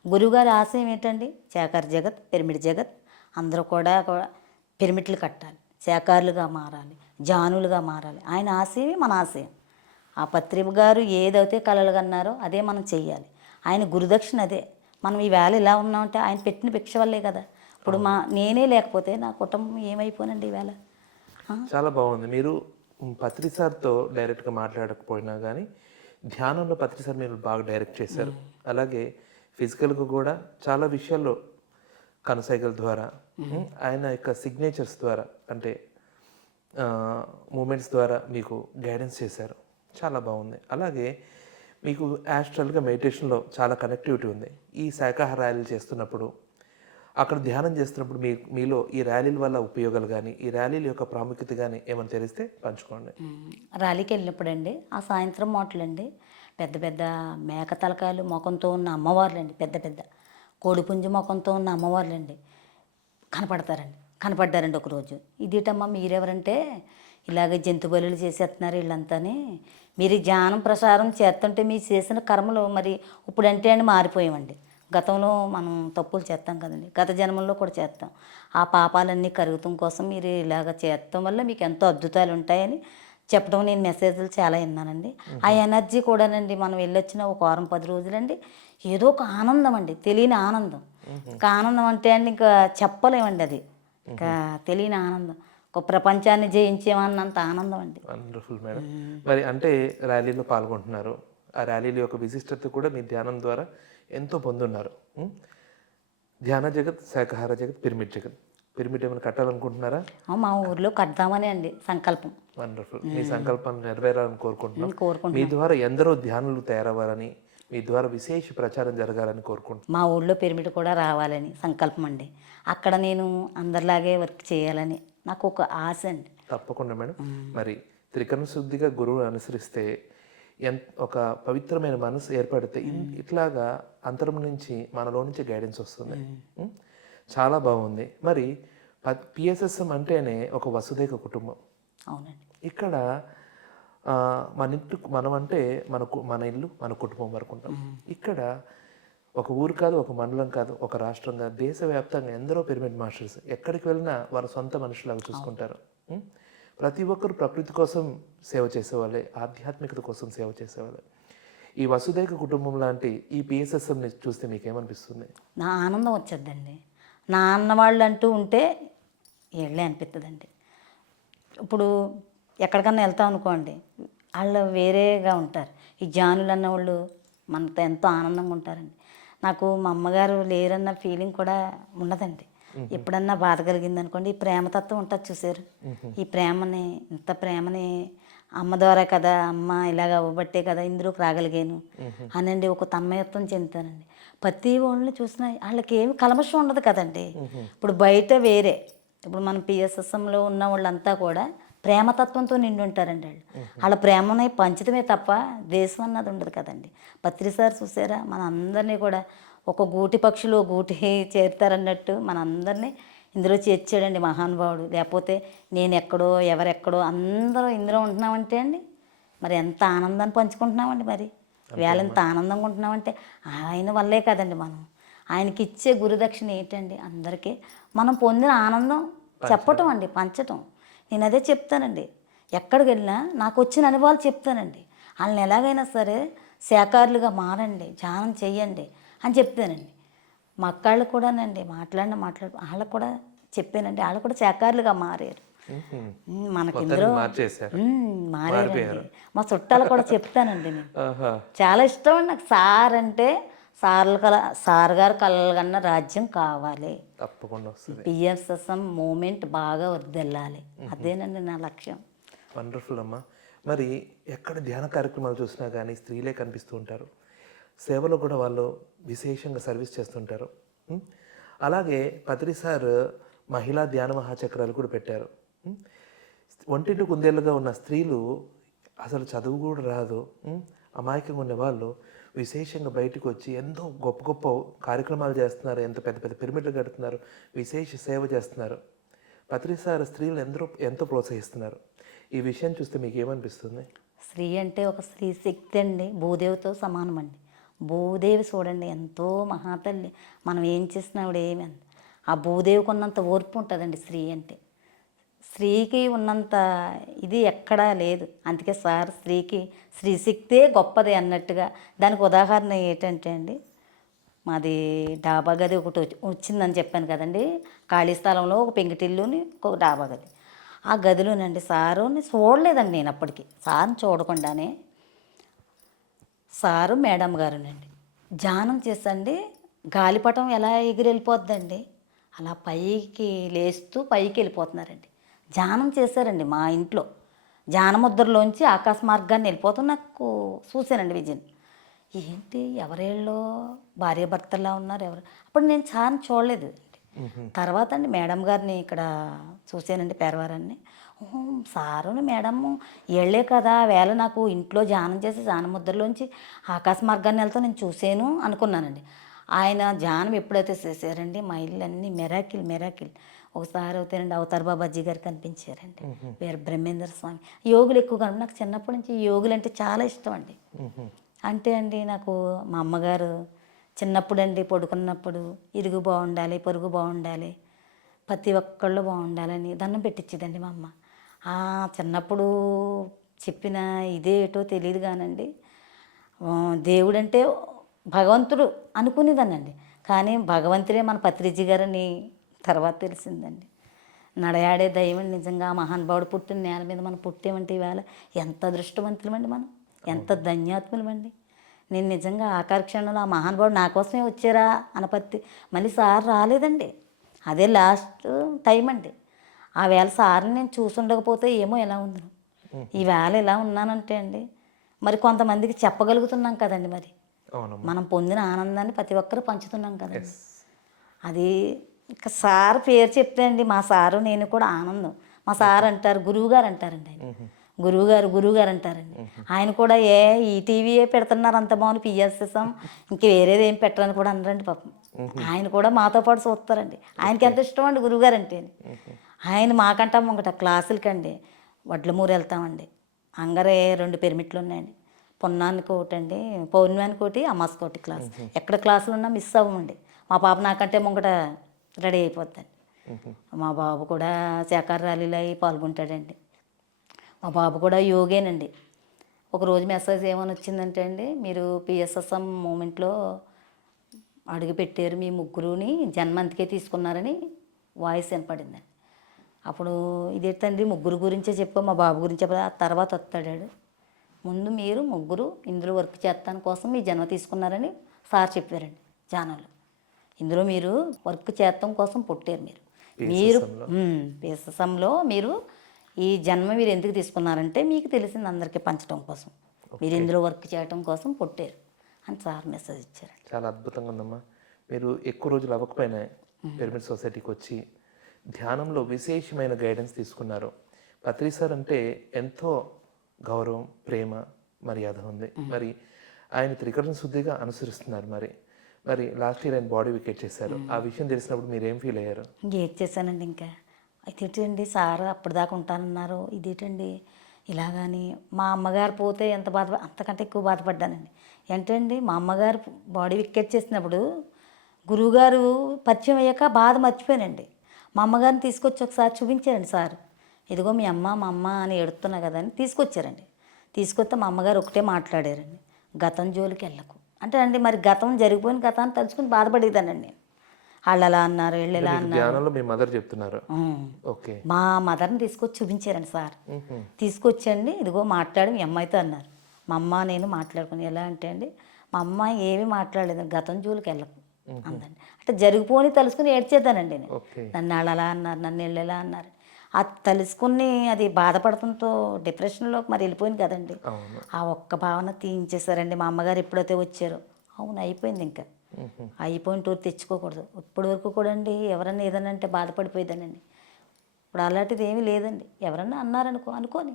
గురువుగారి ఆశయం ఏంటండి, శాకాహార జగత్, పిరమిడ్ జగత్ అందరూ కూడా పిరమిడ్లు కట్టాలి, శాకాహారులుగా మారాలి, జానులుగా మారాలి. ఆయన ఆశయమే మన ఆశయం. ఆ పత్రి గారు ఏదైతే కలలు కన్నారో అదే మనం చెయ్యాలి. ఆయన గురుదక్షిణ అదే. మనం ఈవేళ ఇలా ఉన్నామంటే ఆయన పెట్టిన భిక్ష వల్లే కదా. ఇప్పుడు నేనే లేకపోతే నా కుటుంబం ఏమైపోనండి ఈవేళ. చాలా బాగుంది. మీరు పత్రి సార్తో డైరెక్ట్గా మాట్లాడకపోయినా కానీ ధ్యానంలో పత్రి సార్ మీరు బాగా డైరెక్ట్ చేశారు. అలాగే ఫిజికల్గా కూడా చాలా విషయాల్లో కనసైగల ద్వారా, ఆయన యొక్క సిగ్నేచర్స్ ద్వారా, అంటే మూమెంట్స్ ద్వారా మీకు గైడెన్స్ చేశారు. చాలా బాగుంది. అలాగే మీకు యాస్ట్రల్గా మెడిటేషన్లో చాలా కనెక్టివిటీ ఉంది. ఈ శాకాహార ర్యాలీలు చేస్తున్నప్పుడు, అక్కడ ధ్యానం చేస్తున్నప్పుడు మీలో ఈ ర్యాలీల వల్ల ఉపయోగాలు కానీ, ఈ ర్యాలీల యొక్క ప్రాముఖ్యత కానీ ఏమైనా తెలిస్తే పంచుకోండి. ర్యాలీకి వెళ్ళినప్పుడు అండి ఆ సాయంత్రం మాటలండి పెద్ద పెద్ద మేక తలకాయలు ముఖంతో ఉన్న అమ్మవార్లండి, పెద్ద పెద్ద కోడిపుంజు ముఖంతో ఉన్న అమ్మవార్లండి కనపడ్డారండి ఒకరోజు. ఇదేటమ్మా మీరెవరంటే ఇలాగ జంతు బలులు చేసేస్తున్నారు వీళ్ళంతాని, మీరు ధ్యానం ప్రసారం చేస్తుంటే మీరు చేసిన కర్మలు మరి ఇప్పుడంటే అని మారిపోయామండి. గతంలో మనం తప్పులు చేస్తాం కదండి, గత జన్మల్లో కూడా చేస్తాం. ఆ పాపాలన్నీ కరుగుతం కోసం మీరు ఇలాగ చేస్తాం వల్ల మీకు ఎంతో అద్భుతాలు ఉంటాయని చెప్పడం నేను మెసేజ్లు చాలా విన్నానండి. ఆ ఎనర్జీ కూడానండి మనం వెళ్ళొచ్చిన ఒక వారం 10 రోజులండి ఏదో ఒక ఆనందం అండి, తెలియని ఆనందం. ఇంకా ఆనందం అంటే అండి ఇంకా చెప్పలేమండి, అది ఇంకా తెలియని ఆనందం, ఒక ప్రపంచాన్ని జయించేమన్నంత ఆనందం అండి. Wonderful madam. మరి అంటే ర్యాలీలో పాల్గొంటున్నారు, ఆ ర్యాలీల యొక్క విశిష్టత కూడా మీ ధ్యానం ద్వారా ఎంతో పొందున్నారు. ధ్యాన జగత్, శాకాహార జగత్, పిరమిడ్ జగత్. పిరమిడ్ ఏమైనా కట్టాలనుకుంటున్నారా? మా ఊర్లో కడదామని అండి సంకల్పం. వండర్ఫుల్. మీ సంకల్పాన్ని నెరవేరాలని కోరుకుంటున్నాం. మీ ద్వారా ఎందరో ధ్యానులు తయారవ్వాలని, మీ ద్వారా విశేష ప్రచారం జరగాలని కోరుకుంటున్నాను. మా ఊళ్ళో పిరమిడ్ కూడా రావాలని సంకల్పం అండి. అక్కడ నేను అందరిలాగే వర్క్ చేయాలని నాకు ఒక ఆశ అండి. తప్పకుండా మేడం. మరి త్రికరణ శుద్ధిగా గురువుని అనుసరిస్తే ఒక పవిత్రమైన మనసు ఏర్పడితే ఇట్లాగా అంతరం నుంచి మనలో నుంచి గైడెన్స్ వస్తుంది. చాలా బాగుంది. మరి పిఎస్ఎస్ఎం అంటేనే ఒక వసుదైక కుటుంబం. అవునండి. ఇక్కడ మన ఇంటి మనం అంటే మన ఇల్లు మన కుటుంబం వరకు ఉంటాం. ఇక్కడ ఒక ఊరు కాదు, ఒక మండలం కాదు, ఒక రాష్ట్రం కాదు, దేశవ్యాప్తంగా ఎందరో పిరమిడ్ మాస్టర్స్ ఎక్కడికి వెళ్ళినా వారి సొంత మనుషులాగా చూసుకుంటారు. ఉం? ప్రతి ఒక్కరు ప్రకృతి కోసం సేవ చేసేవాళ్ళే, ఆధ్యాత్మికత కోసం సేవ చేసేవాళ్ళే. ఈ వసుదైక కుటుంబం లాంటి ఈ పిఎస్ఎస్ఎంని చూస్తే మీకేమనిపిస్తుంది? నా ఆనందం వచ్చేద్దండి. నా అన్న వాళ్ళు అంటూ ఉంటే ఏళ్ళే అనిపిస్తుందండి. ఇప్పుడు ఎక్కడికన్నా వెళ్తాం అనుకోండి, వాళ్ళు వేరేగా ఉంటారు. ఈ జానులు అన్న వాళ్ళు మనతో ఎంతో ఆనందంగా ఉంటారండి. నాకు మా అమ్మగారు లేరన్న ఫీలింగ్ కూడా ఉండదండి. ఎప్పుడన్నా బాధ కలిగింది అనుకోండి, ఈ ప్రేమతత్వం ఉంటుంది చూసారు, ఈ ప్రేమని, ఇంత ప్రేమని అమ్మ ద్వారా కదా, అమ్మ ఇలాగ అవ్వబట్టే కదా ఇందులోకి రాగలిగాను అనండి ఒక తన్మయత్వం చెందుతానండి. ప్రతి వాళ్ళని చూసినా వాళ్ళకి ఏమి కల్మషం ఉండదు కదండి. ఇప్పుడు బయట వేరే, ఇప్పుడు మన పిఎస్ఎస్ఎంలో ఉన్న వాళ్ళంతా కూడా ప్రేమతత్వంతో నిండి ఉంటారండి. వాళ్ళ ప్రేమని పంచడమే తప్ప దేశం అన్నది ఉండదు కదండి. పత్రిసారి చూసారా, మన అందరినీ కూడా ఒక గూటి పక్షులు గూటి చేరుతారన్నట్టు మన అందరినీ ఇందులో చేర్చాడండి మహానుభావుడు. లేకపోతే నేను ఎక్కడో ఎవరెక్కడో అందరూ ఇందులో ఉంటున్నామంటే అండి, మరి ఎంత ఆనందాన్ని పంచుకుంటున్నామండి. మరి వేళ ఎంత ఆనందంగా ఉంటున్నామంటే ఆయన వల్లే కదండి. మనం ఆయనకి ఇచ్చే గురుదక్షిణ ఏంటండి? అందరికీ మనం పొందిన ఆనందం చెప్పటం అండి, పంచటం. నేను అదే చెప్తానండి. ఎక్కడికి వెళ్ళినా నాకు వచ్చిన అనుభవాలు చెప్తానండి. వాళ్ళని ఎలాగైనా సరే శాకాహారులుగా మారండి, ధ్యానం చెయ్యండి అని చెప్తానండి. మా అక్కాళ్ళు కూడానండి మాట్లాడు వాళ్ళకు కూడా చెప్పానండి. వాళ్ళు కూడా శాకాహారులుగా మారారు. మనకి ఇందులో మారారండి. మా చుట్టాలు కూడా చెప్తానండి. నేను చాలా ఇష్టం అండి నాకు. సార్ అంటే సార్ గారు కలగన్న రాజ్యం కావాలి, తప్పకుండా వస్తుంది. పిఎస్ఎస్ఎం మూమెంట్ బాగా వర్దిల్లాలి, అదేనండి నా లక్ష్యం. వండర్ఫుల్ అమ్మా. మరి ఎక్కడ ధ్యాన కార్యక్రమాలు చూసినా కానీ స్త్రీలే కనిపిస్తూ ఉంటారు. సేవలో కూడా వాళ్ళు విశేషంగా సర్వీస్ చేస్తుంటారు. అలాగే పత్రి సార్ మహిళా ధ్యాన మహాచక్రాలు కూడా పెట్టారు. ఒంటింటి కుందేళ్ళుగా ఉన్న స్త్రీలు, అసలు చదువు కూడా రాదు, అమాయకంగా ఉండే వాళ్ళు విశేషంగా బయటకు వచ్చి ఎంతో గొప్ప గొప్ప కార్యక్రమాలు చేస్తున్నారు, ఎంతో పెద్ద పెద్ద పిరమిడ్లు కడుతున్నారు, విశేష సేవ చేస్తున్నారు. పత్రి సార్ స్త్రీలు ఎంతో ప్రోత్సహిస్తున్నారు. ఈ విషయం చూస్తే మీకు ఏమనిపిస్తుంది? స్త్రీ అంటే ఒక స్త్రీ శక్తి అండి, భూదేవితో సమానం అండి. భూదేవి చూడండి ఎంతో మహాతల్లి. మనం ఏం చేసినా ఆవిడ ఏమి, ఆ భూదేవికి ఉన్నంత ఓర్పు ఉంటుందండి స్త్రీ అంటే. స్త్రీకి ఉన్నంత ఇది ఎక్కడా లేదు. అందుకే సార్ స్త్రీకి స్త్రీ శక్తే గొప్పది అన్నట్టుగా. దానికి ఉదాహరణ ఏంటంటే అండి, మాది డాబా గది ఒకటి వచ్చిందని చెప్పాను కదండి. ఖాళీ స్థలంలో ఒక పెంకిటిల్లుని ఒక డాబా గది. ఆ గదిలోనండి సారుని చూడలేదండి నేను అప్పటికి. సార్ని చూడకుండానే సారు మేడం గారునండి ధ్యానం చేసండి, గాలిపటం ఎలా ఎగిరి వెళ్ళిపోద్దండి అలా పైకి లేస్తూ పైకి వెళ్ళిపోతున్నారండి. ధ్యానం చేశారండి మా ఇంట్లో. ధ్యానముద్రలోంచి ఆకాశ మార్గాన్ని వెళ్ళిపోతూ నాకు చూశానండి విజన్. ఏంటి ఎవరేళ్ళో భార్యాభర్తల్లా ఉన్నారు ఎవరు, అప్పుడు నేను సార్ని చూడలేదు. తర్వాత అండి మేడం గారిని ఇక్కడ చూశానండి, పేరవారాన్ని. సారుని మేడము ఏళ్లే కదా వేళ నాకు ఇంట్లో ధ్యానం చేసి ధ్యానముద్రలోంచి ఆకాశ మార్గాన్ని వెళ్తా నేను చూశాను అనుకున్నానండి. ఆయన ధ్యానం ఎప్పుడైతే చేశారండి మా ఇల్లు అన్నీ మెరాకిల్. ఒకసారి అవుతానండి అవతార్ బాబాజీ గారు కనిపించారండి, వేరే బ్రహ్మేంద్ర స్వామి. యోగులు ఎక్కువగా నాకు చిన్నప్పటి నుంచి యోగులు అంటే చాలా ఇష్టం అండి. అంటే అండి నాకు మా అమ్మగారు చిన్నప్పుడు అండి పడుకున్నప్పుడు ఇరుగు బాగుండాలి, పొరుగు బాగుండాలి, ప్రతి ఒక్కళ్ళు బాగుండాలని దండం పెట్టించేదండి మా అమ్మ. చిన్నప్పుడు చెప్పిన ఇదేటో తెలియదు కానండి, దేవుడంటే భగవంతుడు అనుకునేదానండి. కానీ భగవంతుడే మన పత్రిజీ గారని తర్వాత తెలిసిందండి. నడయాడే దైవం నిజంగా మహానుభావుడు పుట్టిన నేల మీద మనం పుట్టేమంటే ఇవాళ ఎంత అదృష్టవంతులమండి, మనం ఎంత ధన్యాత్ములమండి. నేను నిజంగా ఆఖరి క్షణంలో ఆ మహానుభావుడు నా కోసమే వచ్చారా అనపత్తి, మళ్ళీ సార్ రాలేదండి. అదే లాస్ట్ టైం అండి. ఆ వేళ సార్ని నేను చూసుండకపోతే ఏమో ఎలా ఉంది, ఈవేళ ఎలా ఉన్నానంటే అండి మరి కొంతమందికి చెప్పగలుగుతున్నాం కదండి. మరి మనం పొందిన ఆనందాన్ని ప్రతి ఒక్కరు పంచుతున్నాం కదండి. అది ఇంకా సార్ పేరు చెప్తే అండి మా సారు నేను కూడా ఆనందం. మా సార్ అంటారు గురువుగారు అంటారండి, ఆయన గురువుగారు అంటారండి. ఆయన కూడా ఈ టీవీయే పెడుతున్నారు అంత బాగుంది పిఎస్ఎస్ఎం, ఇంక వేరేది ఏం పెట్టరని కూడా అనరండి పాపం. ఆయన కూడా మాతో పాటు చూస్తారండి. ఆయనకి ఎంత ఇష్టం అండి గురువుగారు అంటే. ఆయన మాకంటా ముంగట క్లాసులకండి వడ్లమూరు వెళ్తామండి. అంగరే 2 పెర్మిట్లు ఉన్నాయండి. పొన్నానికి ఒకటండి, పౌర్ణమానికి ఒకటి, అమాస్కి ఒకటి క్లాస్. ఎక్కడ క్లాసులు ఉన్నా మిస్ అవ్వమండి. మా పాప నాకంటే ముంగట రెడీ అయిపోద్దండి. మా బాబు కూడా శాఖార ర్యాలీలో అవి పాల్గొంటాడండి. మా బాబు కూడా యోగేనండి. ఒకరోజు మెసేజ్ ఏమని వచ్చిందంటే అండి, మీరు పిఎస్ఎస్ఎం మూమెంట్లో అడుగు పెట్టారు, మీ ముగ్గురుని జన్మంతికే తీసుకున్నారని వాయిస్ వినపడిందండి. అప్పుడు ఇదేంటండి ముగ్గురు గురించే చెప్పా, మా బాబు గురించి చెప్పా. ఆ తర్వాత వస్తాడాడు, ముందు మీరు ముగ్గురు ఇందులో వర్క్ చేస్తాను కోసం మీ జన్మ తీసుకున్నారని సార్ చెప్పారండి ఛానల్లో. ఇందులో మీరు వర్క్ చేస్తాం కోసం పుట్టారు మీరు పిఎస్ఎస్ఎంలో మీరు ఈ జన్మ మీరు ఎందుకు తీసుకున్నారంటే మీకు తెలిసింది అందరికీ పంచడం కోసం, మీరు ఇందులో వర్క్ చేయడం కోసం పుట్టారు అని సార్ మెసేజ్ ఇచ్చారు. చాలా అద్భుతంగా ఉందమ్మా. మీరు ఎక్కువ రోజులు అవ్వకపోయినా పిరమిడ్ సొసైటీకి వచ్చి ధ్యానంలో విశేషమైన గైడెన్స్ తీసుకున్నారు. పత్రి సార్ అంటే ఎంతో గౌరవం, ప్రేమ, మర్యాద ఉంది. మరి ఆయన త్రికరణ శుద్ధిగా అనుసరిస్తున్నారు. మరి లాస్ట్ ఇయర్ ఆయన బాడీ వికెట్ చేశారు. ఆ విషయం తెలిసినప్పుడు మీరు ఏం ఫీల్ అయ్యారు? ఇంకేం చేశానండి. ఇంకా ఇదేంటండి సార్ అప్పటిదాకా ఉంటానన్నారు, ఇదేంటండి ఇలాగని. మా అమ్మగారు పోతే ఎంత అంతకంటే ఎక్కువ బాధపడ్డానండి. ఏంటండి మా అమ్మగారు బాడీ వికెట్ చేసినప్పుడు గురువుగారు పరిచయం అయ్యాక బాధ మర్చిపోయానండి. మా అమ్మగారిని తీసుకొచ్చి ఒకసారి చూపించారండి సార్. ఇదిగో మీ అమ్మ మా అమ్మ అని ఏడుతున్నా కదా అని తీసుకొచ్చారండి. తీసుకొస్తే మా అమ్మగారు ఒకటే మాట్లాడారండి, గతం జోలికి వెళ్ళకు అంటే అండి. మరి గతం జరిగిపోయిన గతాన్ని తలుచుకుని బాధపడేదానండి నేను. వాళ్ళు ఎలా అన్నారు, వీళ్ళు ఎలా అన్నారు. మీ మదర్ చెప్తున్నారు. ఓకే. మా మదర్ని తీసుకొచ్చి చూపించారండి సార్. తీసుకొచ్చండి ఇదిగో మాట్లాడి మీ అమ్మాయితో అన్నారు. మా అమ్మ నేను మాట్లాడుకుని ఎలా అంటే అండి, మా అమ్మ ఏమీ మాట్లాడలేదు, గతం జోలికి వెళ్ళకు అందండి. అంటే జరిగిపోని తలుసుకుని ఏడ్చేద్దానండి నేను. నన్ను వాళ్ళు అలా అన్నారు, నన్ను వీళ్ళు ఎలా అన్నారు. అది తెలుసుకుని అది బాధపడటంతో డిప్రెషన్లోకి మరి వెళ్ళిపోయింది కదండి. ఆ ఒక్క భావన తీయించేశారండి. మా అమ్మగారు ఎప్పుడైతే వచ్చారో అవును అయిపోయింది, ఇంకా అయిపోయిన టూర్ తెచ్చుకోకూడదు. ఇప్పటి వరకు కూడా అండి ఎవరన్నా ఏదన్నా అంటే బాధపడిపోయేదానండి. ఇప్పుడు అలాంటిది ఏమీ లేదండి. ఎవరన్నా అనుకోని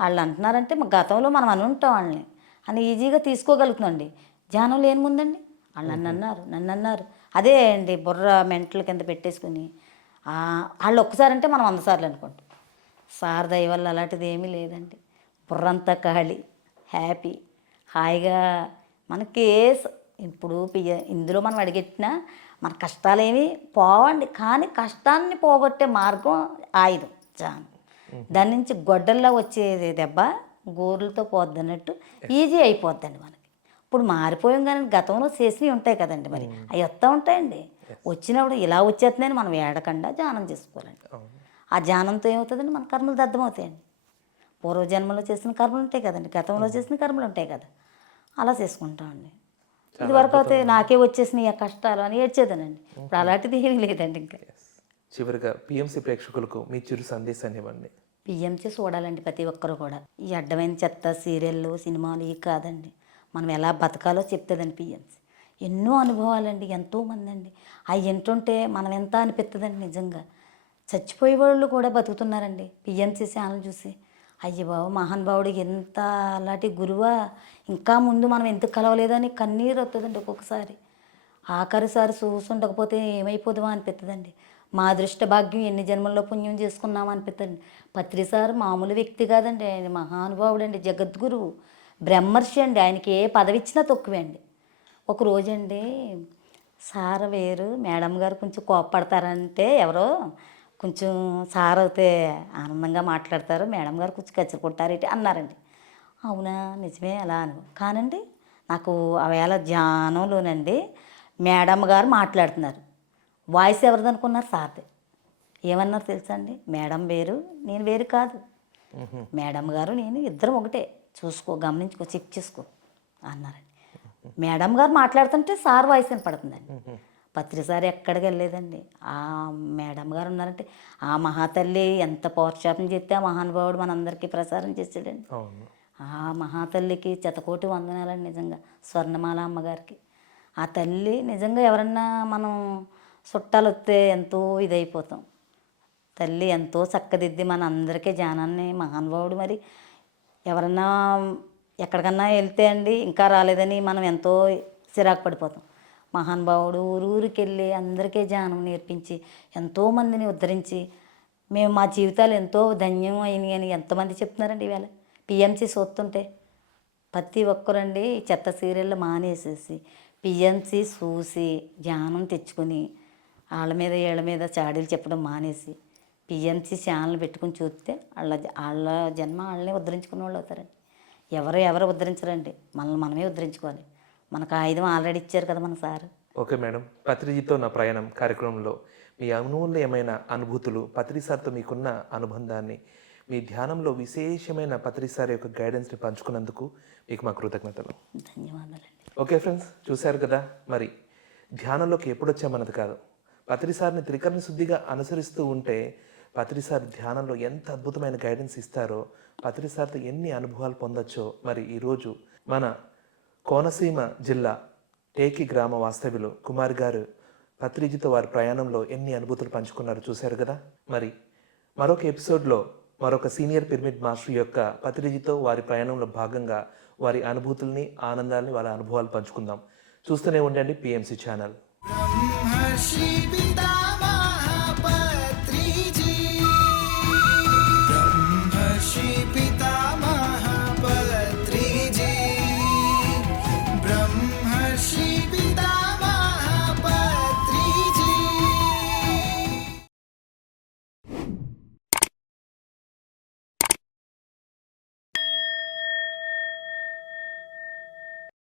వాళ్ళు అంటున్నారంటే మా గతంలో మనం అని ఉంటాం వాళ్ళని అని ఈజీగా తీసుకోగలుగుతుందండి. ధ్యానం లేని ముందండి వాళ్ళు నన్ను అన్నారు అదే అండి బుర్ర మెంటల్ కింద పెట్టేసుకుని వాళ్ళు ఒక్కసారి అంటే మనం 100 సార్లు అనుకుంటాం. సార్ దయ వల్ల అలాంటిది ఏమీ లేదండి. బుర్రంతా ఖాళీ, హ్యాపీ, హాయిగా మనకి ఇప్పుడు ఇందులో మనం అడిగెట్టినా మన కష్టాలేమీ పోవండి. కానీ కష్టాన్ని పోగొట్టే మార్గం ఆయుధం ధ్యానం. దాని నుంచి గొడ్డల్లో వచ్చేది దెబ్బ గోర్లతో పోద్ది అన్నట్టు ఈజీ అయిపోద్దండి మనకి. ఇప్పుడు మారిపోయాం కానీ గతంలో చేసినవి ఉంటాయి కదండి, మరి అవి వస్తూ ఉంటాయండి. వచ్చినప్పుడు ఇలా వచ్చేస్తున్నాయని మనం ఏడకుండా ధ్యానం చేసుకోవాలండి. ఆ ధ్యానంతో ఏమవుతుందండి, మన కర్మలు దద్దమవుతాయండి. పూర్వజన్మలో చేసిన కర్మలు ఉంటాయి కదండి, గతంలో చేసిన కర్మలు ఉంటాయి కదా, అలా చేసుకుంటామండి. ఇదివరకు అయితే నాకే వచ్చేసినాయి ఆ కష్టాలు అని ఏడ్చేదానండి. ఇప్పుడు అలాంటిది ఏమీ లేదండి. ఇంకా చివరిగా పిఎంసి ప్రేక్షకులకు మీ చిరు సందేశాన్ని ఇవ్వండి. పిఎంసి చూడాలండి ప్రతి ఒక్కరు కూడా. ఈ అడ్డమైన చెత్త సీరియళ్ళు సినిమాలు ఇవి కాదండి, మనం ఎలా బతకాలో చెప్తుందండి పిఎంసి. ఎన్నో అనుభవాలండి, ఎంతోమంది అండి అవి వింటుంటే మనం ఎంత అనిపిస్తుందండి. నిజంగా చచ్చిపోయే వాళ్ళు కూడా బతుకుతున్నారండి పిఎంసి ఛానల్ చూసి. అయ్య బాబు మహానుభావుడికి ఎంత అలాంటి గురువా, ఇంకా ముందు మనం ఎందుకు కలవలేదని కన్నీరు వస్తుందండి ఒక్కొక్కసారి. ఆఖరిసారి చూసుండకపోతే ఏమైపోదామా అనిపిస్తుందండి. మా అదృష్ట భాగ్యం ఎన్ని జన్మల్లో పుణ్యం చేసుకున్నామా అనిపిస్తుంది. పత్రిసారి మామూలు వ్యక్తి కాదండి, ఆయన మహానుభావుడు అండి, జగద్గురువు, బ్రహ్మర్షి అండి. ఆయనకి ఏ పదవి ఇచ్చినా తక్కువే అండి. ఒకరోజండి సార్ వేరు మేడం గారు కొంచెం కోపడతారంటే ఎవరో కొంచెం సార్ అయితే ఆనందంగా మాట్లాడతారు, మేడం గారు కొంచెం కచ్చరుకుంటారేంటి అన్నారండి. అవునా నిజమే అలా అని కానండి, నాకు ఆవేళ ధ్యానంలోనండి మేడం గారు మాట్లాడుతున్నారు. వాయిస్ ఎవరిది అనుకున్నారు, సార్ది. ఏమన్నారు తెలుసా అండి, మేడం వేరు నేను వేరు కాదు, మేడం గారు నేను ఇద్దరం ఒకటే, చూసుకో గమనించుకో చెక్ చేసుకో అన్నారండి. మేడం గారు మాట్లాడుతుంటే సార్ వాయిస్ వినపడుతుందండి. పత్రిసారి ఎక్కడికి వెళ్ళలేదండి. ఆ మేడం గారు ఉన్నారంటే ఆ మహాతల్లి ఎంత పౌరుషాపం చెప్తే ఆ మహానుభావుడు మనందరికీ ప్రసారం చేసాడండి. ఆ మహాతల్లికి శతకోటి వందనాలండి నిజంగా. స్వర్ణమాల అమ్మగారికి ఆ తల్లి నిజంగా ఎవరన్నా మనం చుట్టాలు వస్తే ఎంతో ఇదైపోతాం. తల్లి ఎంతో చక్కదిద్ది మన అందరికీ జ్ఞానాన్ని మహానుభావుడు. మరి ఎవరన్నా ఎక్కడికన్నా వెళ్తే అండి ఇంకా రాలేదని మనం ఎంతో చిరాకు పడిపోతాం. మహానుభావుడు ఊరికి వెళ్ళి అందరికీ జ్ఞానం నేర్పించి ఎంతోమందిని ఉద్ధరించి మేము మా జీవితాలు ఎంతో ధన్యం అయినాయి అని ఎంతమంది చెప్తున్నారండి ఈవేళ పిఎంసి చూస్తుంటే ప్రతి ఒక్కరండి చెత్త సీరియళ్ళు మానేసేసి పిఎంసి చూసి జ్ఞానం తెచ్చుకొని వీళ్ళ మీద చాడీలు చెప్పడం మానేసి పిఎంసి ఛానల్ పెట్టుకుని చూస్తే వాళ్ళ జన్మ వాళ్ళని ఉద్ధరించుకున్న వాళ్ళు అవుతారండి. ఎవరు ఉద్ధరించరండి, మనమే ఉద్ధరించుకోవాలి. మనకు ఆయుధం ఆల్రెడీ ఇచ్చారు కదా మన సార్. ఓకే మేడం, పత్రిజీతో నా ప్రయాణం కార్యక్రమంలో మీ అమూల్యమైన అనుభూతులు, పత్రి సార్తో మీకున్న అనుబంధాన్ని, మీ ధ్యానంలో విశేషమైన పత్రి సార్ యొక్క గైడెన్స్ని పంచుకున్నందుకు మీకు మా కృతజ్ఞతలు. ధన్యవాదాలండి. ఓకే ఫ్రెండ్స్, చూశారు కదా, మరి ధ్యానంలోకి ఎప్పుడు వచ్చామన్నది కాదు, పత్రి సార్ని త్రికరణ శుద్ధిగా అనుసరిస్తూ ఉంటే పత్రి సార్ ధ్యానంలో ఎంత అద్భుతమైన గైడెన్స్ ఇస్తారో, పత్రి సార్తో ఎన్ని అనుభవాలు పొందొచ్చో మరి ఈరోజు మన కోనసీమ జిల్లా టేకి గ్రామ వాస్తవ్యులు కుమార్ గారు పత్రిజీతో వారి ప్రయాణంలో ఎన్ని అనుభూతులు పంచుకున్నారో చూశారు కదా. మరి మరొక ఎపిసోడ్లో మరొక సీనియర్ పిరమిడ్ మాస్టర్ యొక్క పత్రిజీతో వారి ప్రయాణంలో భాగంగా వారి అనుభూతుల్ని, ఆనందాల్ని, వాళ్ళ అనుభవాలు పంచుకుందాం. చూస్తూనే ఉండండి పిఎంసి ఛానల్. ब्रह्मर्षि